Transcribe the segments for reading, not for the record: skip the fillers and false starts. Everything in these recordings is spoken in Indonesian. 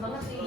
banget sih.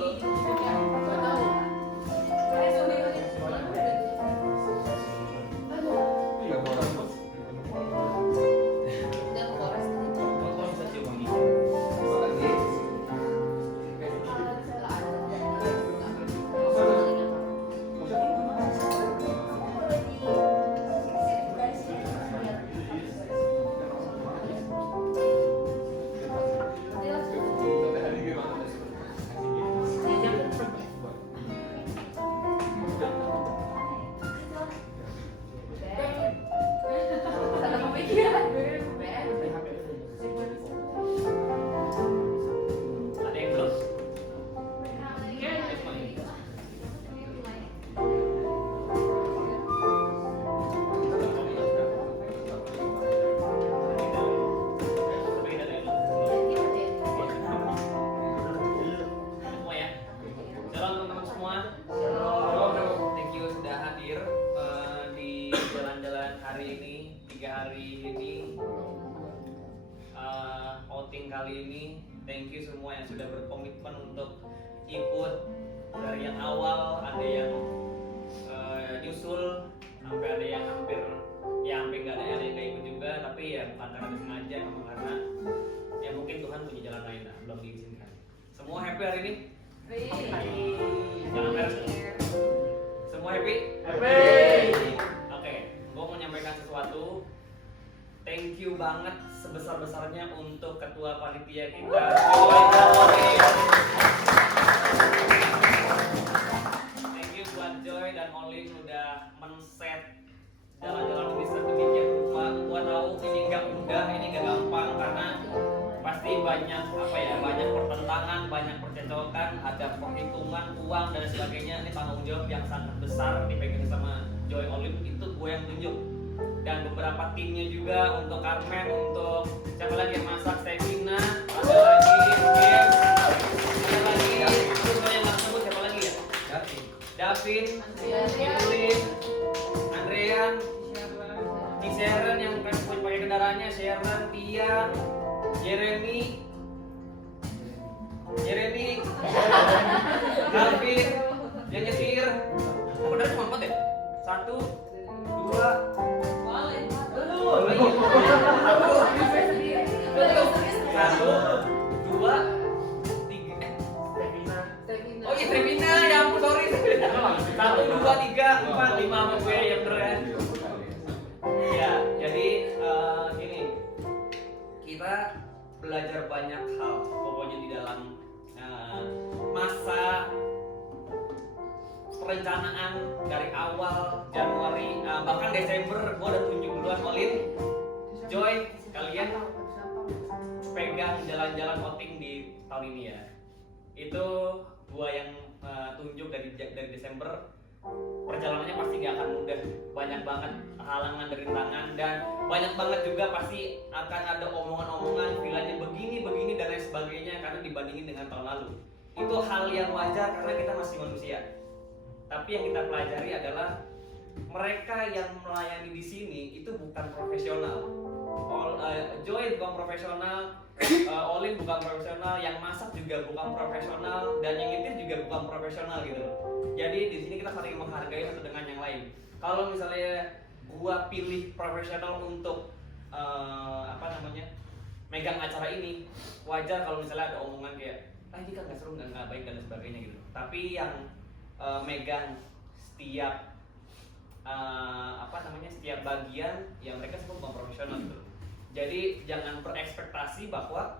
Kali ini thank you semua yang sudah berkomitmen untuk ikut dari yang awal, ada yang nyusul sampai ada yang hampir nggak ada yang nggak ikut juga, tapi ya bukan karena sengaja, memang karena ya mungkin Tuhan punya jalan lain lah, belum diizinkan. Semua happy hari ini? Jangan beres. Semua happy? Oke, gue mau menyampaikan sesuatu. Thank you banget sebesar-besarnya untuk ketua panitia kita. Thank you buat Joy dan Olin udah men-set jalan-jalan ini sedemikian rupa. Gua tahu ini nggak mudah, ini nggak gampang karena pasti banyak banyak pertentangan, banyak percecokan, ada perhitungan uang dan sebagainya. Ini tanggung jawab yang sangat besar dipegang sama Joy Olin, itu gue yang tunjuk. Dan beberapa timnya juga, untuk Carmen, untuk siapa lagi yang masak, Stevina, ada lagi Kim, ada lagi semua yang nggak sebut, siapa lagi ya? Davin, Yulin, Andrean, Sharon yang bukan pakai kendaraannya, Sharon, Tia, Jeremy, Calvin, yang nyetir. Aku dari cuma 4 ya? 1, 2, 1, 2, 3. Oh iya, Trevina, ya ampun, sorry. 1, 2, 3, 4, 5 sama gue yang beneran. Ya, jadi gini, kita belajar banyak hal pokoknya di dalam masa perencanaan dari awal Januari, bahkan Desember gue udah tunjuk duluan Olin, Joy, kalian pegang jalan-jalan outing di tahun ini ya. Itu gue yang tunjuk dari Desember. Perjalanannya pasti gak akan mudah, banyak banget halangan dari tangan, dan banyak banget juga pasti akan ada omongan-omongan vilanya begini dan lain sebagainya karena dibandingin dengan tahun lalu. Itu hal yang wajar karena kita masih manusia. Tapi yang kita pelajari adalah mereka yang melayani di sini itu bukan profesional. Joy bukan profesional, Olin bukan profesional, yang masak juga bukan profesional, dan yang nyetir juga bukan profesional gitu. Jadi di sini kita saling menghargai satu dengan yang lain. Kalau misalnya gua pilih profesional untuk megang acara ini, wajar kalau misalnya ada omongan kayak ini kan nggak seru, nggak baik dan sebagainya gitu. Tapi yang megang setiap setiap bagian yang mereka semua bukan profesional gitu. Jadi jangan berekspektasi bahwa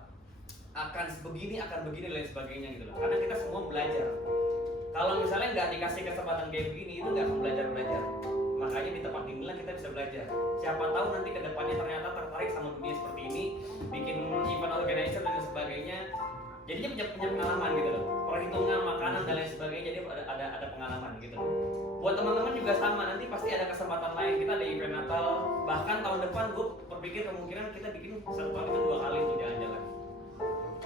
akan begini dan lain sebagainya gitu loh. Karena kita semua belajar. Kalau misalnya nggak dikasih kesempatan kayak begini, itu nggak akan belajar. Makanya di tempat inilah kita bisa belajar. Siapa tahu nanti kedepannya ternyata tertarik sama dunia seperti ini, bikin event organizer dan sebagainya. Jadinya punya pengalaman gitu loh. Perhitungan makanan dan lain sebagainya, jadi ada pengalaman gitu loh. Buat teman-teman juga sama, nanti pasti ada kesempatan lain. Kita ada event Natal, bahkan tahun depan gue berpikir kemungkinan kita bikin satu tahun itu 2 kali tuh jalan-jalan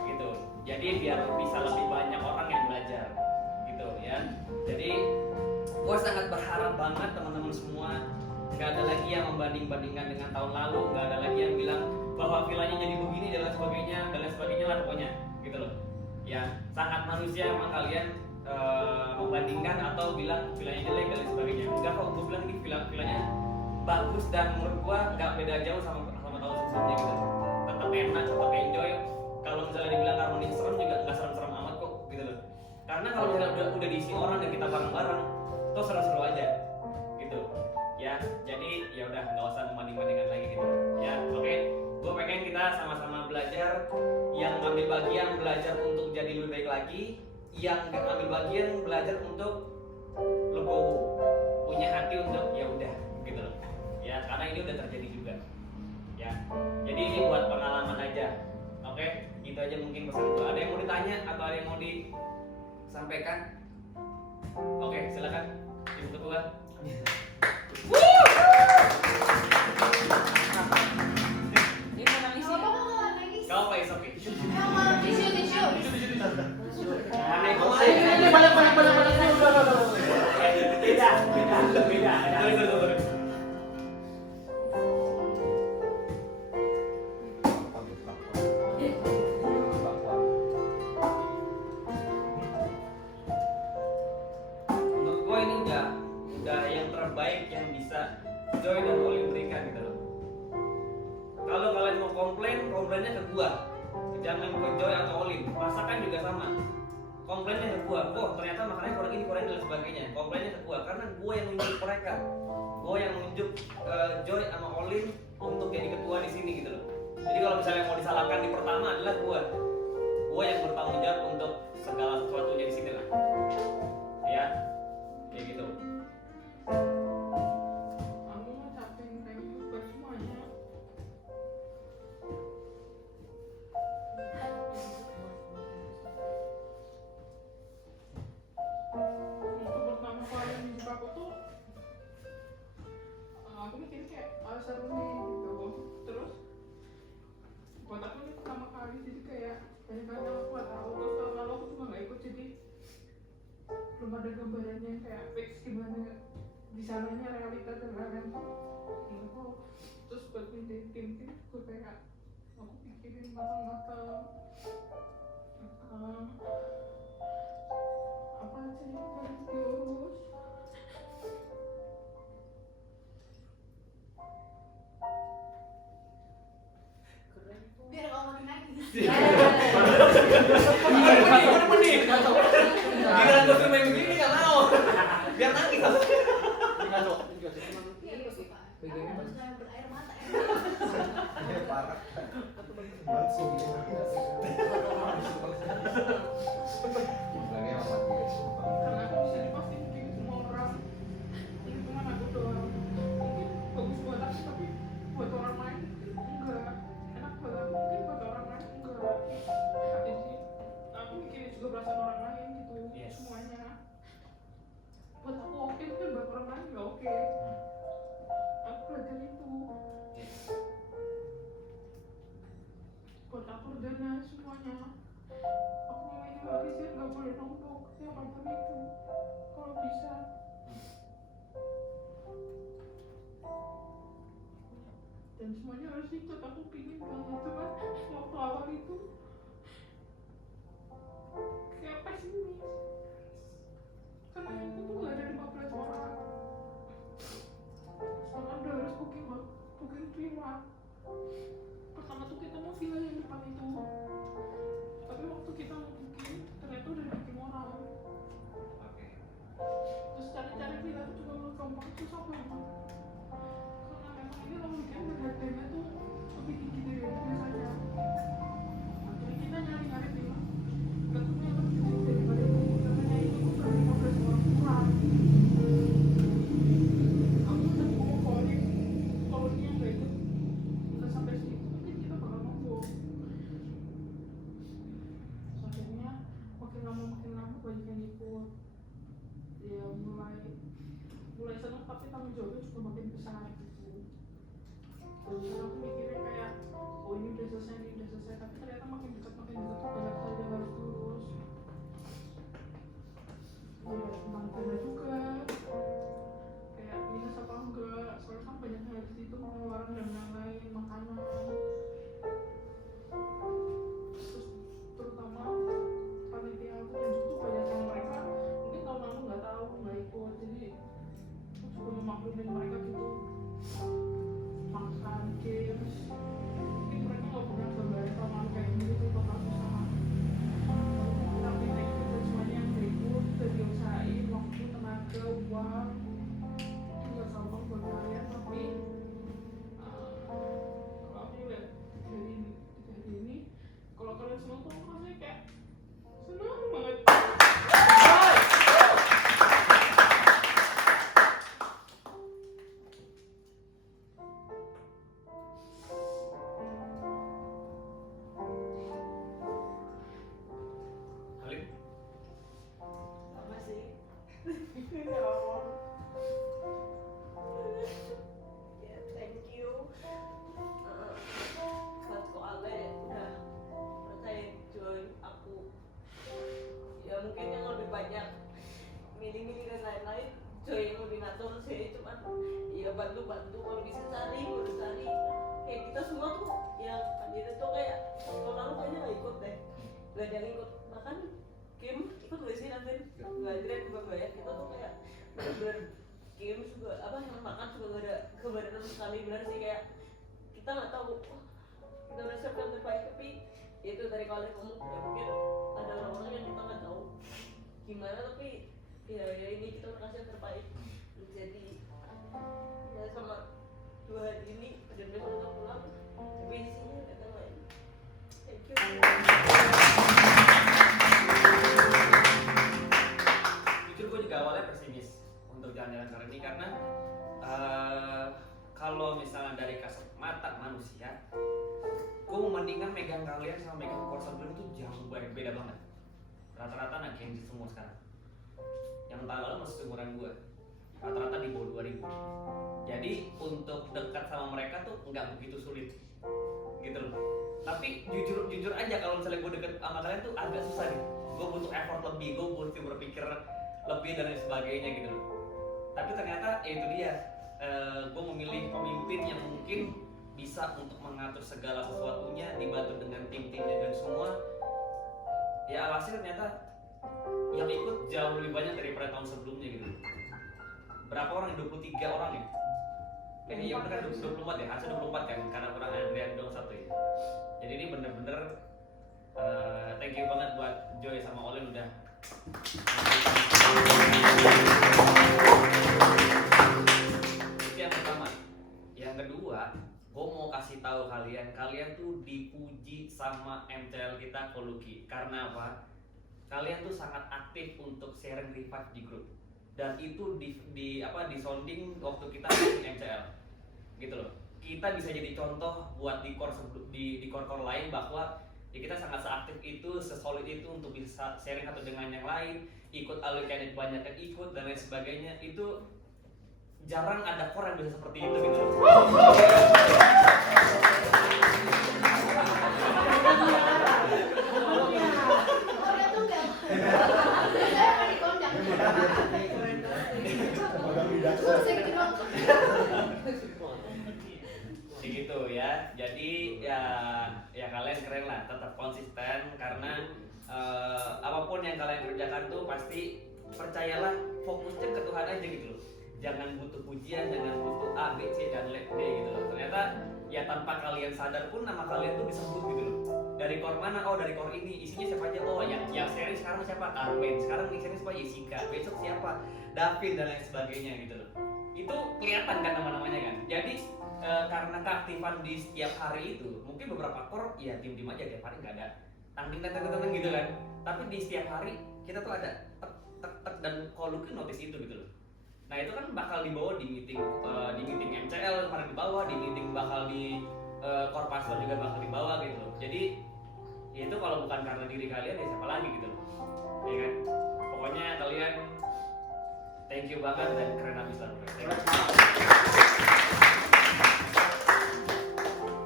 gitu. Jadi biar bisa lebih banyak orang yang belajar gitu ya. Jadi gue sangat berharap banget teman-teman semua, nggak ada lagi yang membanding-bandingkan dengan tahun lalu, nggak ada lagi yang bilang bahwa vilanya jadi begini dan lain sebagainya lah pokoknya gitu loh. Ya sangat manusia emang kalian membandingkan atau bilang villanya jelek dan lain sebagainya. Enggak kok, gue bilang ini villanya bagus dan menurut gue nggak beda jauh sama tahun sebelumnya gitu. Tetap enak, tetap enjoy. Kalau misalnya dibilang harmoni serem juga nggak serem-serem amat kok gitu loh. Karena kalau misalnya udah diisi orang dan kita bareng-bareng, tuh seru-seru aja gitu. Ya, jadi ya udah nggak usah membanding-bandingkan lagi gitu. Ya, oke. Gue pengen kita sama-sama belajar. Yang ambil bagian belajar untuk jadi lebih baik lagi, yang nggak ambil bagian belajar untuk legowo, punya hati untuk ya udah gitu loh. Ya, karena ini udah terjadi juga. Ya, jadi ini buat pengalaman aja. Oke, gitu aja mungkin pesan gue. Ada yang mau ditanya atau ada yang mau disampaikan? Oke, silakan ibu ketua. Kau apa is oke? Tisu. Ini balik. Beda. Menurut gue ini udah yang terbaik yang bisa Joy dan Olin berikan gitu loh. Kalau kalian mau komplainnya ke gua. Jangan ke Joy atau Olin. Masakan juga sama. Komplainnya ke gua. Oh, ternyata makanannya kurang ini dan sebagainya. Komplainnya ke gua karena gua yang nunjuk mereka. Gua yang nunjuk Joy sama Olin untuk jadi ketua di sini gitu loh. Jadi kalau misalnya mau disalahkan di pertama adalah gua. Gua yang bertanggung jawab untuk segala sesuatunya di sini lah. Ya. Kayak gitu. Aku mikir kayak seru nih gitu. Terus buat aku ini pertama kali, jadi kayak banyak aku gak tahu. Terus tahun lalu aku cuma gak ikut, jadi belum ada gambarannya kayak fix gimana di sananya realita dan lain-lain. Terus buat pindahin tim gue kayak aku pikirin matang-matang apa aja yang harus diurus. Biar kamu makin nangis. Menit. Giliran gue main begini nggak mau. Biar nangis. Iya, gue suka. Aku suka yang berair mata ya. Parah. Karena aku bisa dipastikan di semua orang. Ini cuma aku doang. Mungkin bagus buat aku, tapi buat orang lain enggak. Enak buat aku, mungkin buat orang lain enggak. Jadi aku mikirin juga perasaan orang lain gitu. Yes. Semuanya. Buat aku oke, mungkin buat orang lain nggak oke. Aku belajar itu. Buat aku dana semuanya. Aku minimalisir, nggak boleh numpuk yang macam itu. Kalau bisa. Dan semuanya harus ikut. Aku pingin banget, cuman waktu awal itu kayak pesimis. Karena itu tuh gak ada 15 orang. Sedangkan udah harus booking villa. Pertama tuh kita mau villa yang depan itu, tapi waktu kita mau booking ternyata udah booking orang. Terus cari-cari villa itu juga gampang, susah banget. Karena memang ini loh weekend dan harganya tuh lebih tinggi dari biasanya. Jadi kita nyari-nyari villa gak punya yang lebih tinggi daripada itu. Karena itu tuh udah 15 orang kurang. Aku udah ngomong ke Olin, kalau dia nggak ikut nggak sampai segitu, mungkin kita bakal nombok. Akhirnya makin lama banyak yang ikut. Ya mulai seneng, tapi tanggung jawabnya juga makin besar gitu. Terus aku mikirnya kayak, oh ini udah selesai, tapi ternyata makin dekat banyak hal yang harus diurus. Ya tentang dana juga, kayak minus apa enggak, soalnya kan banyak yang harus dihitung, pengeluaran dan lain-lain, makanan. Terus terutama bantu kalau bisa cari baru cari. Kayak kita semua tuh yang kandidat tuh kayak tahun lalu kayaknya nggak ikut deh, nggak ada yang ikut. Bahkan Kim ikut nggak sih Navin? Nggak ada juga banyak. Kita tuh kayak bener-bener Kim juga apa yang makan juga nggak ada kebadan sama sekali. Bener sih kayak kita nggak tahu kita udah siap yang terbaik, tapi ya itu dari kalian kamu ya mungkin ada orang-orang yang kita nggak tahu gimana, tapi ya ini kita udah kasih yang terbaik. Jadi ya sama 2 hari ini dan besok kita pulang, tapi di sini ada yang lain. Thank you. Jujur gue juga awalnya pesimis untuk jalan-jalan kali ini karena kalau misalnya dari kasat mata manusia, gue membandingkan megang kalian sama megang Corsa Blue itu jauh beda banget. Rata-rata anak Gen Z semua sekarang. Yang tahun lalu masih seumuran gue, rata-rata di bawah 2000. Jadi untuk dekat sama mereka tuh nggak begitu sulit, gitu loh. Tapi jujur aja kalau misalnya gue deket sama kalian tuh agak susah nih. Gue butuh effort lebih, gue butuh berpikir lebih dan lain sebagainya gitu loh. Tapi ternyata ya itu dia, gue memilih pemimpin yang mungkin bisa untuk mengatur segala sesuatunya, dibantu dengan tim-timnya dan semua. Ya alhasil ternyata yang ikut jauh lebih banyak daripada tahun sebelumnya gitu. Berapa orang? 23 orang ya? Iya bener kan 24 ya? Harusnya 24 kan? Karena kurang Adrian dong satu ya. Jadi ini bener-bener thank you banget buat Joy sama Olin udah itu yang pertama. Yang kedua, gue mau kasih tahu kalian tuh dipuji sama MCL kita Koluki. Karena apa? Kalian tuh sangat aktif untuk sharing revive di grup, dan itu di sounding waktu kita di MCL gitu loh. Kita bisa jadi contoh buat di core lain bahwa ya kita sangat seaktif itu, sesolid itu untuk bisa sharing satu dengan yang lain, ikut alur-alur banyak yang ikut dan lain sebagainya. Itu jarang ada core yang bisa seperti itu gitu loh. Gitu ya. Jadi ya kalian keren lah, tetap konsisten karena apapun yang kalian kerjakan tuh pasti percayalah fokusnya ke Tuhan aja gitu loh. Jangan butuh pujian, jangan butuh A, B, C dan D gitu loh. Ternyata ya tanpa kalian sadar pun nama kalian tuh disebut gitu loh. Dari core mana? Oh dari core ini. Isinya siapa aja? Oh yang seri sekarang siapa? Carmen. Sekarang di sini siapa? Jessica. Besok siapa? David dan lain sebagainya gitu loh. Itu kelihatan kan nama-namanya kan. Jadi karena keaktifan di setiap hari itu, mungkin beberapa core ya tim-tim aja tiap hari nggak ada tanding gitu kan. Tapi di setiap hari kita tuh ada tek dan Koluki notice itu gitu loh. Nah itu kan bakal dibawa di meeting MCL bakal dibawa, di meeting bakal di core pastor juga bakal dibawa gitu loh. Jadi ya itu kalau bukan karena diri kalian ya siapa lagi gitu loh, ya kan. Pokoknya kalian thank you banget dan keren abis lah.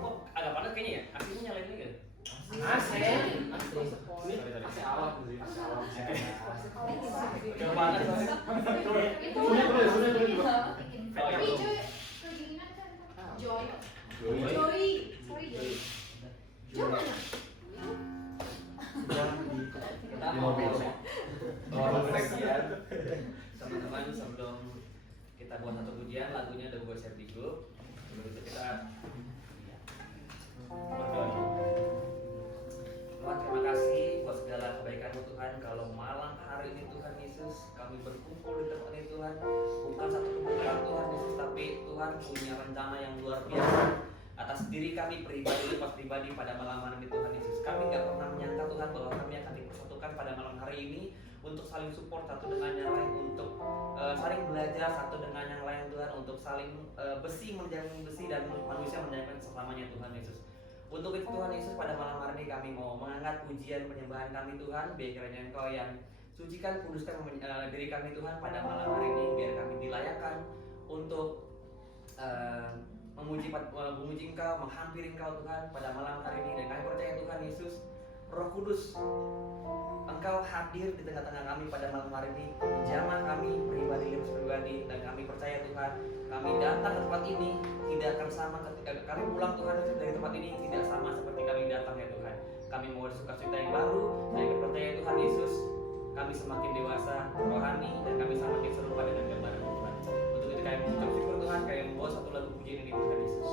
Oh agak panas kayaknya ya, aslinya nyalain lagi kan? Asli. Sorry. Alat sih, alat. Udah panas soalnya. Itu Tapi Joy, keinginan kan Joy. Joy. Joy. Sorry Joy. Joy mana? Kita Di mau mobil. teman-teman sebelum kita buat satu pujian, lagunya udah gue share di grup. Sebelum itu kita berdoa. Tuhan terima kasih buat segala kebaikan-Mu Tuhan. Kalau malam hari ini Tuhan Yesus kami berkumpul di tempat ini Tuhan, bukan satu kebutuhan Tuhan Yesus, tapi Tuhan punya rencana yang luar biasa atas diri kami pribadi pada malam hari ini Tuhan Yesus. Kami nggak pernah menyangka Tuhan bahwa kami akan dipersatukan pada malam hari ini untuk saling support satu dengan yang lain, untuk saling belajar satu dengan yang lain Tuhan, untuk saling besi menjamin besi dan manusia menjamin sesamanya Tuhan Yesus. Untuk itu Tuhan Yesus pada malam hari ini kami mau mengangkat pujian penyembahan kami Tuhan. Biar kiranya Engkau yang sucikan, kuduskan diri kami Tuhan pada malam hari ini. Biar kami dilayakkan untuk memuji Engkau, menghampiri Engkau Tuhan pada malam hari ini. Dan kami percaya Tuhan Yesus Roh Kudus, Engkau hadir di tengah-tengah kami pada malam hari ini. Jamah kami pribadi, dan kami percaya Tuhan, kami datang ke tempat ini tidak akan sama ketika kami pulang Tuhan dari tempat ini tidak sama seperti kami datang ya Tuhan. Kami mau sukacita yang baru, dan kami percaya Tuhan Yesus, kami semakin dewasa rohani dan kami semakin serupa dengan gambaran Tuhan. Untuk itu kami mengucap syukur Tuhan, kami membawa satu lagu pujian ini Tuhan Yesus.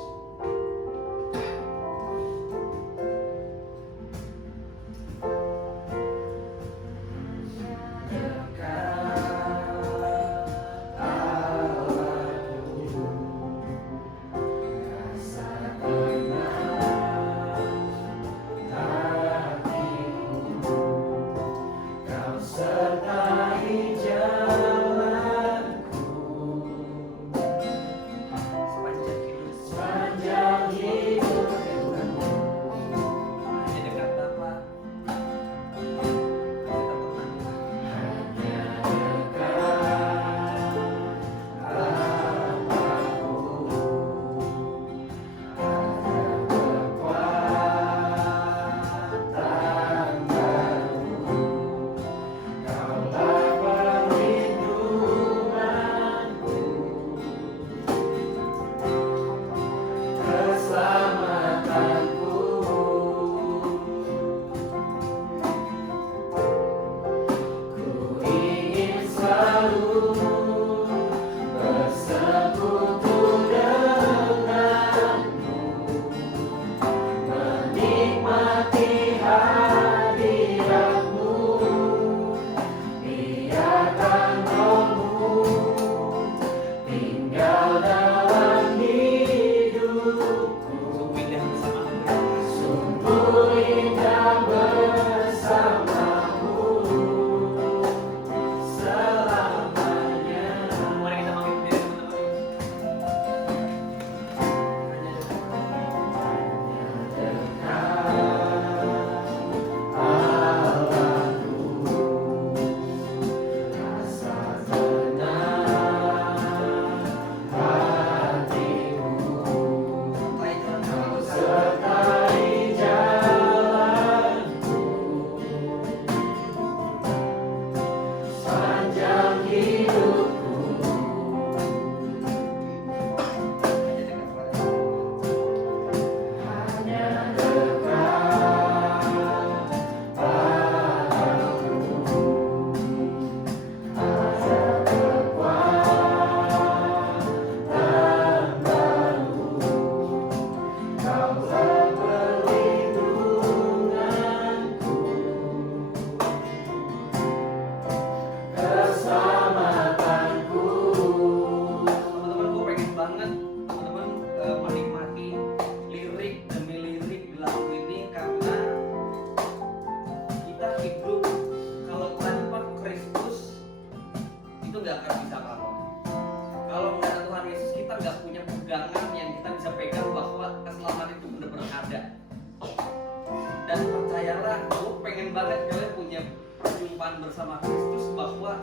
Dan percayalah, gue pengen banget kalian punya perjumpaan bersama Kristus, bahwa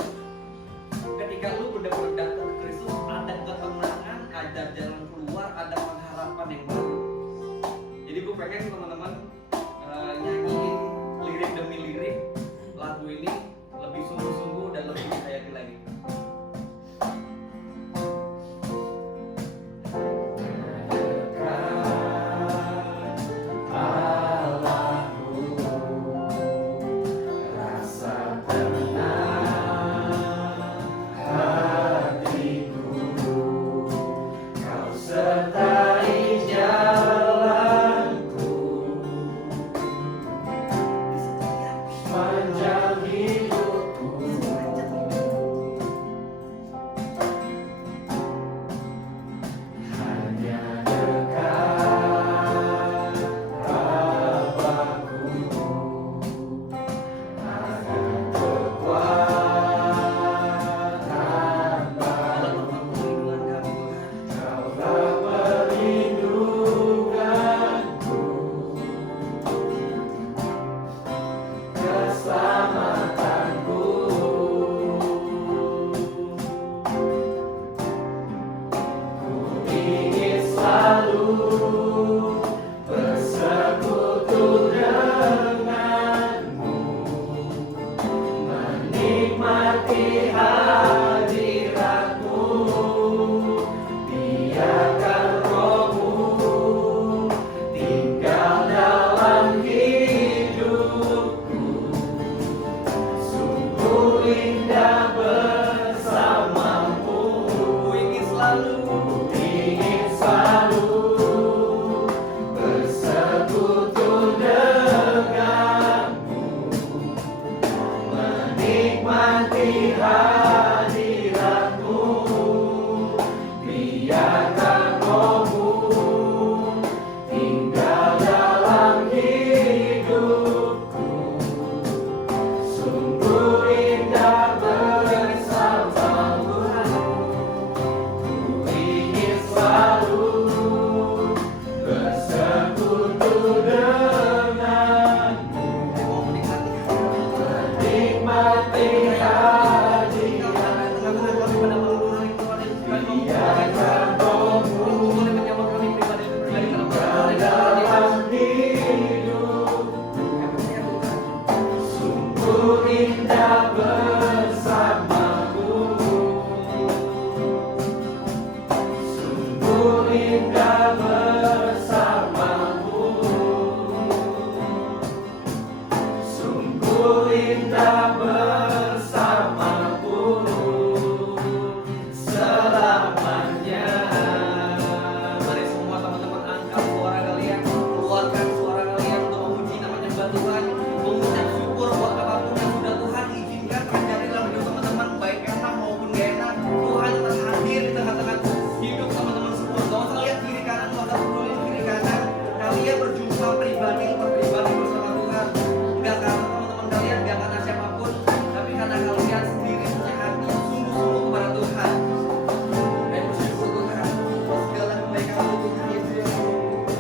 ketika lu benar-benar datang ke Kristus ada ketenangan, ada jalan keluar, ada pengharapan yang baru. Jadi gue pengen teman-teman nyanyiin lirik demi lirik lagu ini lebih sungguh-sungguh dan lebih dihayati lagi. Menikmati hadirat-Mu, biarkan Roh-Mu tinggal dalam hidupku. Sungguh indah bersama-Mu, ingin selalu bersekutu denganmu, menikmati hadirat-Mu, biarkan Roh-Mu tinggal dalam hidupku. Sungguh indah bersama-Mu, ku ingin selalu bersekutu denganmu, menikmati hadirat-Mu, biarkan Roh-Mu tinggal dalam hidupku. Sungguh indah bersama-Mu, sungguh indah bersama-Mu, sungguh indah bersama-Mu selamanya. Mari semua teman-teman angkat suara kalian, keluarkan suara kalian untuk memuji namanya Tuhan, mengucap syukur buat apapun yang sudah Tuhan izinkan terjadi dalam hidup teman-teman, baik enak maupun gak enak. Tuhan tetap hadir di tengah-tengah hidup teman-teman semua. Gak usah lihat kiri kanan, gak usah peduli kiri kanan. Kalian berjumpa pribadi bersama Tuhan. Gak karena teman-teman kalian, gak karena siapapun, tapi karena kalian sendiri punya hati yang sungguh-sungguh kepada Tuhan. Dan bersyukur Tuhan buat segala kebaikan Tuhan Yesus,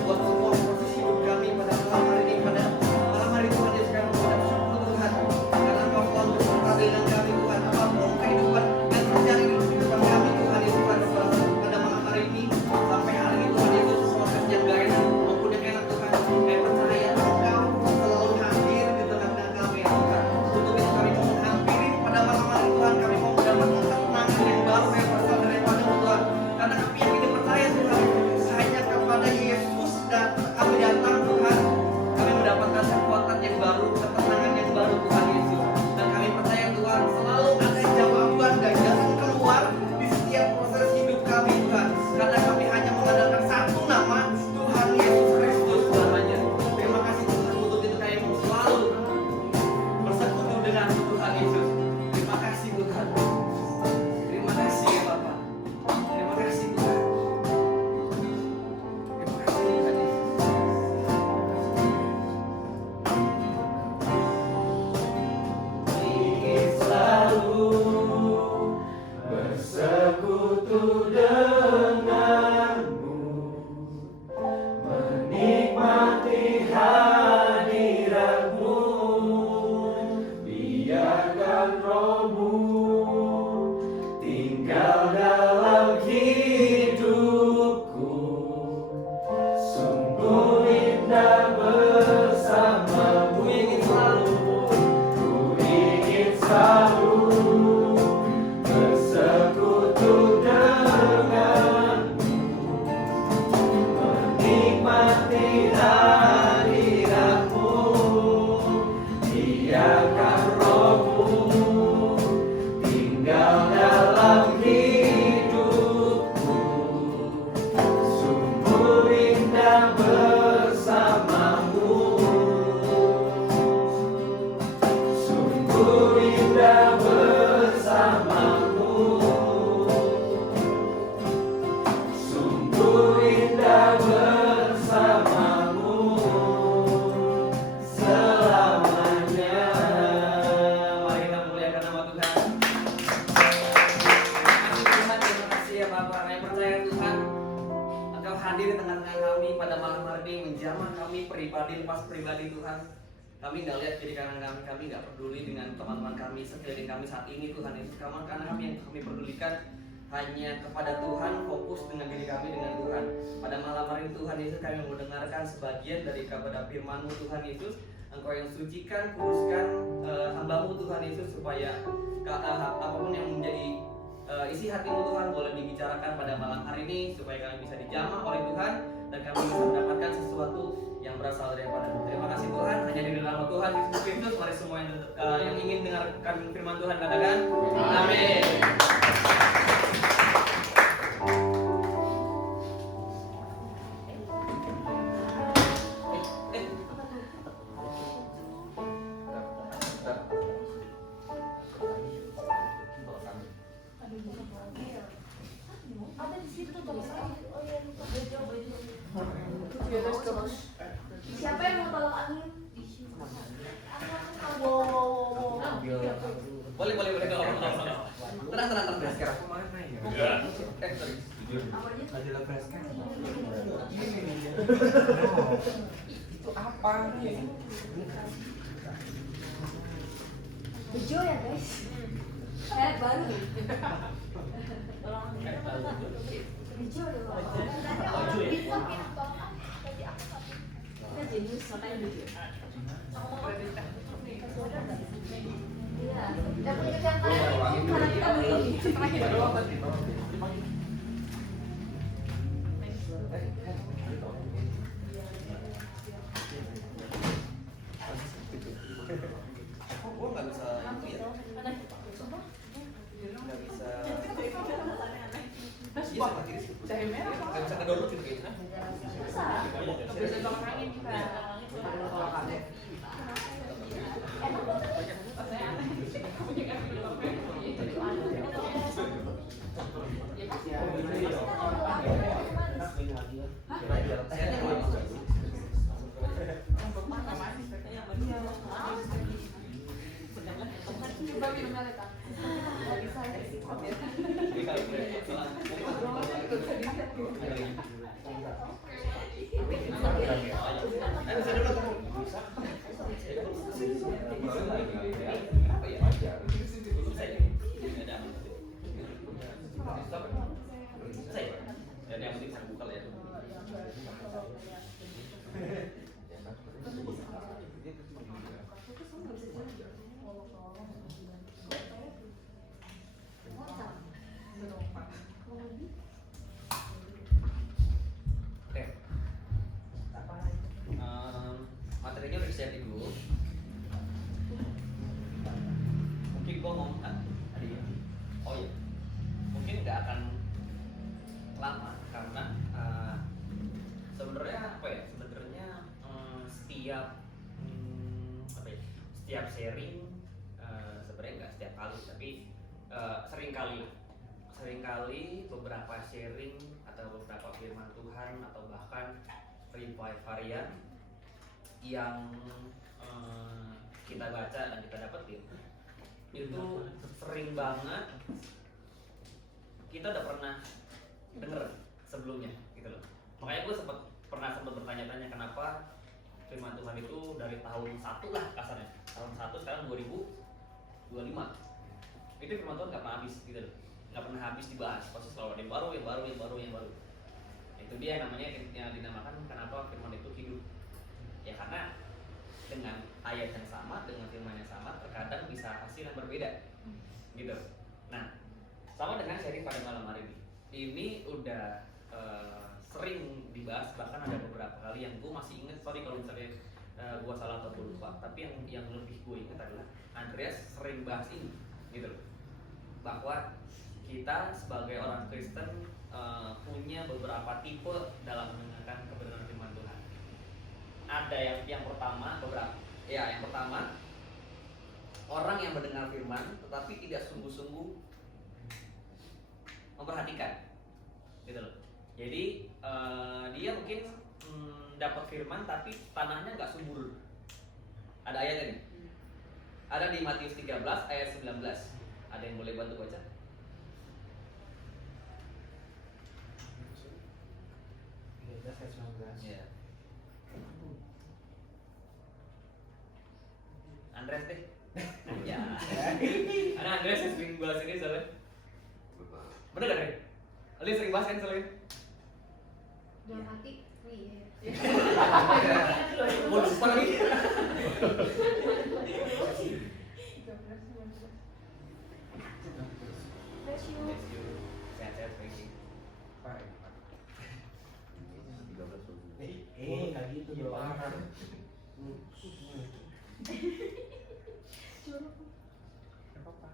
buat semua proses hidup kami pada malam hari ini, pada malam hari Tuhan Yesus, kami mengucap syukur Tuhan, karena Engkau selalu bersama dengan kami Tuhan. Apapun kehidupan yang terjadi di kehidupan kami Tuhan Yesus, pada malam hari ini sampai hari ini Tuhan Yesus, proses yang gak enak maupun yang enak Tuhan, kami percaya Engkau selalu hadir di tengah-tengah kami ya Tuhan. Untuk itu kami mau menghampiri pada malam hari Tuhan, kami mau mendapatkan ketenangan yang baru yang berasal daripada-Mu Tuhan, karena kami yang tidak percaya Tuhan hanya kepada Yesus dan kami datang Tuhan, kami mendapatkan kekuatan yang baru, ketenangan yang baru Tuhan Yesus. Dan kami percaya Tuhan selalu ada jawaban dan jalan keluar di setiap proses hidup kami Tuhan, karena kami hanya mengandalkan satu nama, Tuhan Yesus Kristus selamanya. Terima kasih Tuhan, untuk itu kami mau selalu bersekutu dengan Tuhan Yesus. Terima kasih Tuhan, terima kasih ya Bapak, terima kasih Tuhan, terima kasih Tuhan Yesus. Ingin selalu bersekutu denganmu, menikmati hadirat-Mu, biarkan Roh-Mu tinggal dalam hidupku. Sungguh indah bersama-Mu, ku ingin selalu bersekutu denganmu, menikmati hadirat-Mu, biarkan Roh-Mu tinggal dalam hidupku. Sungguh indah bersama-Mu, sungguh indah bersama-Mu, sungguh indah bersama-Mu selamanya. Mari kita muliakan nama Tuhan. Terima kasih ya Bapak. Kami percaya Tuhan, Engkau hadir di tengah-tengah kami pada malam hari ini, menjamah kami pribadi lepas pribadi Tuhan. Kami nggak lihat kiri kanan kami nggak peduli dengan teman-teman kami sekeliling kami saat ini Tuhan Yesus. Karena kami yang kami pedulikan hanya kepada Tuhan, fokus dengan diri kami dengan Tuhan. Pada malam hari ini Tuhan Yesus, kami mendengarkan sebagian dari kepada firman-Mu Tuhan Yesus. Engkau yang sucikan, kuduskan hamba-Mu Tuhan Yesus, supaya apapun yang menjadi isi hati-Mu Tuhan boleh dibicarakan pada malam hari ini, supaya kami bisa dijamah oleh Tuhan dan kami bisa mendapatkan sesuatu yang berasal daripada-Mu. Terima kasih Tuhan, hanya di dalam nama Tuhan Yesus Kristus. Mari semua yang ingin dengarkan firman Tuhan katakan amin. Ada di situ tuh. Oh iya lupa. Siapa yang mau tolong angin? Wow. Boleh. Tenang. Fresker aku mana ya? Sorry. Ada lah fresker. Itu apa? Bejo ya guys. Baru. Bejo dulu. Tadi orang bilang minum tolong ah. Tadi aku tapi. Kita jenius makanya bejo. Iya. Dapat yang karena kita beli. Terakhir doang berarti. Kok gue nggak bisa itu ya? Nggak bisa. Iya sama diri sih. Jahe merah. Nggak bisa ngedownload gitu kayaknya. Nggak bisa tolong angin kita. Coba minumnya Leta. Nggak bisa ya. Materinya udah disiapin dulu. Mungkin gua ngomong tadi. Oh iya. Mungkin nggak akan lama karena sebenarnya apa ya? Sebenarnya setiap setiap sharing sebenarnya nggak setiap kali, tapi seringkali beberapa sharing atau beberapa firman Tuhan atau bahkan revive varian yang kita baca dan kita dapetin itu sering banget kita udah pernah denger sebelumnya gitu loh. Makanya gue pernah sempat bertanya-tanya kenapa firman Tuhan itu dari tahun 1 lah kasarnya, tahun 1 sekarang 2025 itu firman Tuhan nggak pernah habis gitu loh, nggak pernah habis dibahas, pasti selalu ada yang baru. Itu dia namanya yang dinamakan kenapa firman itu hidup. Ya karena dengan ayat yang sama, dengan firman yang sama, terkadang bisa hasil yang berbeda gitu. Nah, sama dengan sharing pada malam hari ini. Ini udah sering dibahas, bahkan ada beberapa kali yang gue masih inget, sorry kalau misalnya gue salah atau gue lupa, tapi yang lebih gue inget adalah Andreas sering bahas ini gitu loh, bahwa kita sebagai orang Kristen punya beberapa tipe dalam mendengarkan kebenaran firman Tuhan. Ada yang pertama yang pertama orang yang mendengar firman tetapi tidak sungguh-sungguh memperhatikan gitu loh. Jadi dia mungkin dapat firman tapi tanahnya nggak subur. Ada ayatnya nih, ada di Matius 13 ayat 19. Ada yang boleh bantu baca? Ya. Andreas deh. Ya. Karena Andreas yang sering bahas ini soalnya. Bener gak deh? Kalian sering bahas kan soalnya? Dalam hati, iya. Mau lupa lagi. 13 19. Bless you. Sehat-sehat Frankie. Pak. 13 Nggak gitu dong. Apa-apa.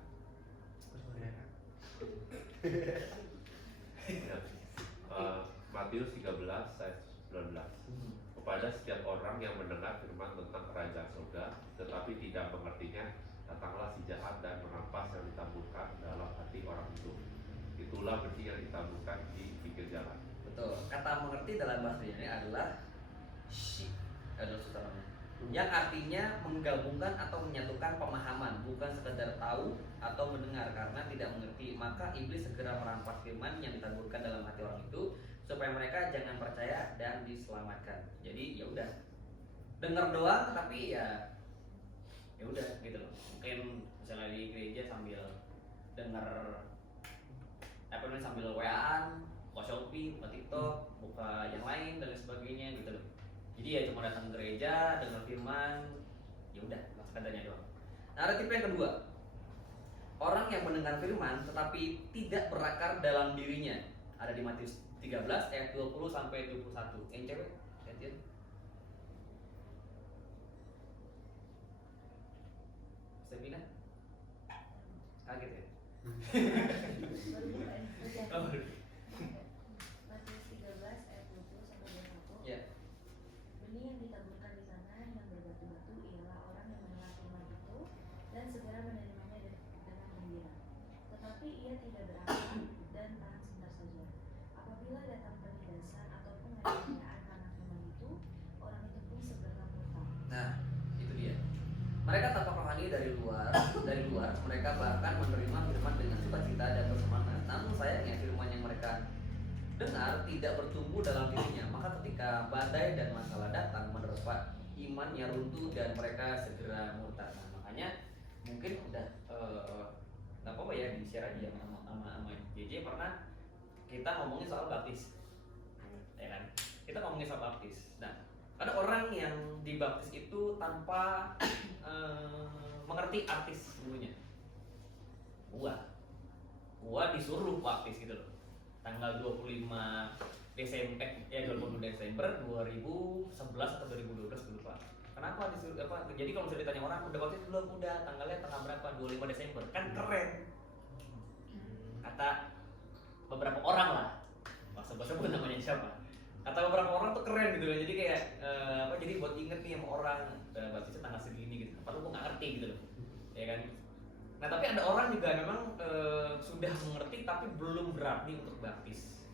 Matius 13 ayat 19. Kepada setiap orang yang mendengar firman tentang kerajaan surga tetapi tidak mengertinya, datanglah si jahat dan merampas yang ditaburkan dalam hati orang itu. Itulah benih yang ditaburkan di pinggir jalan. Betul. Kata mengerti dalam bahasa ini adalah shi, adalah susah namanya. Yang artinya menggabungkan atau menyatukan pemahaman, bukan sekedar tahu atau mendengar karena tidak mengerti. Maka iblis segera merampas firman yang ditaburkan dalam hati orang itu supaya mereka jangan percaya dan diselamatkan. Jadi ya udah, dengar doang tapi ya udah gitu loh. Mungkin misalnya di gereja sambil dengar apa namanya, sambil WA-an, buka Shopee, buka TikTok, buka yang lain dan lain sebagainya gitu loh. Jadi ya cuma datang ke gereja, dengar firman, ya udah, sekedarnya doang. Nah, ada tipe yang kedua. Orang yang mendengar firman tetapi tidak berakar dalam dirinya. Ada di Matius 13 ayat 20 sampai 21. Yang cewek, lihat. Sabina? Kaget ya? Oh, Matius 13 ayat 20 sampai 21. ya. Benih yang ditaburkan di sana yang berbatu-batu ialah orang yang mendengar firman itu dan segera menerimanya dengan gembira. Tetapi ia tidak berakar dan tahan sebentar saja. Apabila datang penindasan ataupun penganiayaan karena firman itu, orang itu pun segera murtad. Nah, itu dia. Mereka tampak rohani dari luar, mereka bahkan menerima firman dengan sukacita dan bersemangat. Namun sayangnya firman yang mereka dengar tidak bertumbuh dalam dirinya. Maka ketika badai dan masalah datang menerpa, imannya runtuh dan mereka segera murtad. Nah, makanya mungkin udah nggak apa-apa ya di share aja sama JJ. Pernah kita ngomongin soal baptis, ya kan? Kita ngomongin soal baptis. Nah, ada orang yang dibaptis itu tanpa mengerti artis dulunya. Gua disuruh baptis gitu loh. Tanggal 25 Desember 2011 atau 2012 lupa. Kenapa disuruh apa? Jadi kalau misalnya ditanya orang udah baptis belum? Udah, tanggalnya tanggal berapa? 25 Desember. Kan keren. Kata beberapa orang lah. Bahasa bukan namanya siapa. Kata beberapa orang tuh keren gitu kan. Jadi kayak jadi buat inget nih sama orang baptisnya tanggal segini gitu. Padahal gua nggak ngerti gitu loh. Ya kan? Nah, tapi ada orang juga memang sudah mengerti tapi belum berani untuk baptis,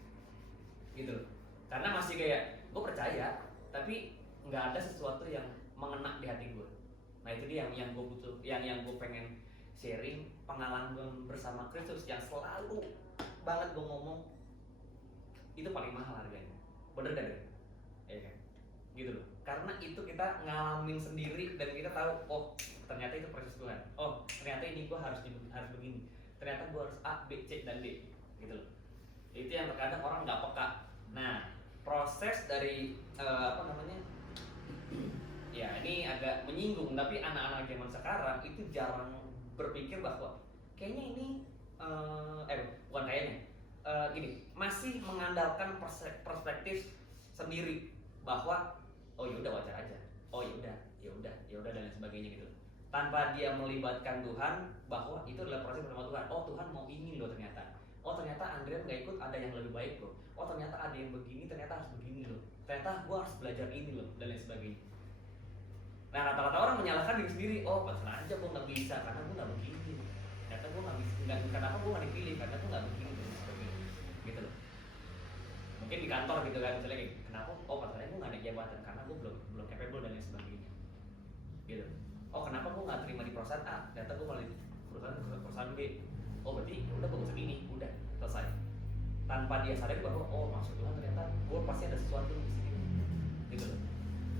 gitu loh. Karena masih kayak gue percaya, tapi nggak ada sesuatu yang mengena di hati gue. Nah, itu dia yang gue butuh, yang gue pengen sharing pengalaman bersama Kristus yang selalu banget gue ngomong itu paling mahal harganya. Bener gak deh? Ya kan? Gitu loh. Karena itu kita ngalamin sendiri dan kita tahu, oh ternyata itu proses Tuhan. Oh ternyata ini gue harus begini. Ternyata gue harus A, B, C, dan D. Gitu loh. Itu yang terkadang orang nggak peka. Nah, proses dari ya ini agak menyinggung, tapi anak-anak zaman sekarang itu jarang berpikir bahwa kayaknya ini bukan kayaknya gini, masih mengandalkan perspektif sendiri bahwa oh yaudah wajar aja, oh yaudah dan lain sebagainya gitu, tanpa dia melibatkan Tuhan bahwa itu adalah proses bersama Tuhan. Oh Tuhan mau ini loh ternyata, oh ternyata Andrea nggak ikut ada yang lebih baik loh, oh ternyata ada yang begini, ternyata harus begini loh, ternyata gua harus belajar ini loh dan lain sebagainya. Nah, rata-rata orang menyalahkan diri sendiri, oh pantesan aja gua nggak bisa karena gua nggak begini, ternyata gua nggak bisa, kenapa gua nggak dipilih karena gua nggak begini dan lain sebagainya gitu loh. Mungkin di kantor gitu kan, misalnya kayak kenapa, oh pasalnya gue gak naik jabatan karena gue belum capable dan lain sebagainya gitu. Oh kenapa gue gak terima di perusahaan A, ternyata gue malah di perusahaan B. Oh berarti udah gue segini, udah selesai, tanpa dia sadar bahwa oh maksud Tuhan ternyata gue pasti ada sesuatu di sini gitu loh.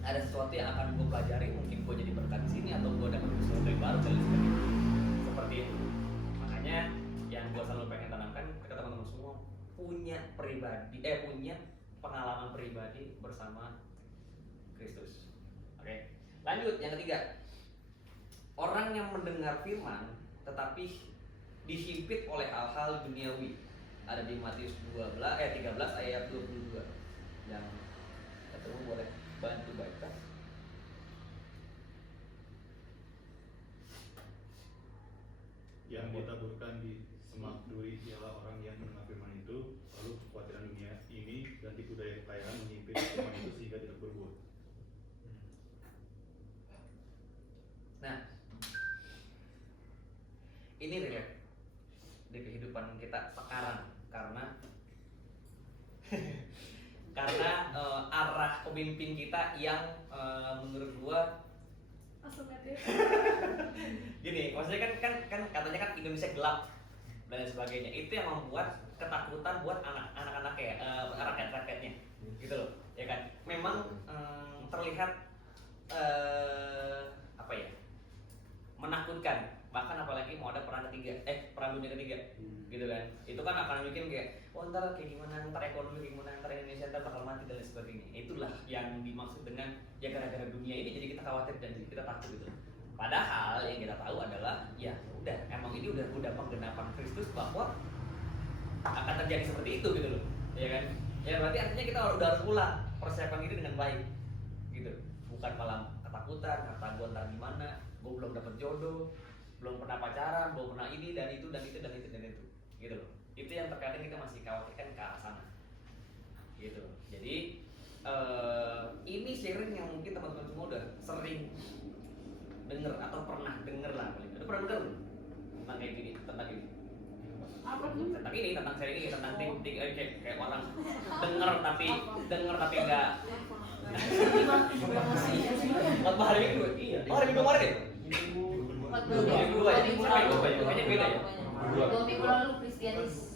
Ada sesuatu yang akan gue pelajari, mungkin gue jadi berkat di sini atau gue dapat sesuatu yang baru dan lain sebagainya seperti itu. Makanya yang gue selalu pengen tanamkan ke teman-teman semua, punya pengalaman pribadi bersama Kristus. Oke. Lanjut yang ketiga. Orang yang mendengar firman tetapi dihimpit oleh hal-hal duniawi. Ada di Matius 13 ayat 22. Yang ketemu boleh bantu baca. Yang ditaburkan di semak duri ialah orang yang mendengar firman itu, lalu kekhawatiran dunia ini dan tipu daya kekayaan menyimpit firman itu sehingga tidak berbuah. Nah, ini relate di kehidupan kita sekarang karena arah pemimpin kita yang menurut gua Asumtif. gini, maksudnya kan katanya kan Indonesia gelap dan sebagainya. Itu yang membuat ketakutan buat anak-anaknya, rakyat-rakyatnya, gitu loh, ya kan? Memang terlihat apa ya, menakutkan. Bahkan apalagi mau ada perang dunia ketiga, gitu kan? Itu kan akan bikin kayak, oh ntar kayak gimana, ntar ekonomi kayak gimana, ntar Indonesia ntar bakal mati dan lain sebagainya. Itulah yang dimaksud dengan ya gara-gara dunia ini jadi kita khawatir dan jadi kita takut gitu. Padahal yang kita tahu adalah ya udah emang ini udah penggenapan Kristus bahwa akan terjadi seperti itu gitu loh, ya kan? Ya berarti artinya kita udah harus ulang persiapan diri dengan baik, gitu. Bukan malah ketakutan, kata gue ntar gimana, gue belum dapet jodoh, belum pernah pacaran, belum pernah ini dan itu, gitu loh. Itu yang terkadang kita masih khawatirkan ke arah sana, gitu loh. Jadi ini sharing yang mungkin teman-teman semua udah sering denger atau pernah denger lah paling. Udah pernah denger tentang kayak gini, tentang ini. Apa tuh? Tentang sharing ini, tentang kayak orang denger tapi enggak. Buat hari minggu, iya. Oh hari minggu kemarin ya? Minggu dua ya? Kayaknya beda ya? 2 minggu lalu Kristianis.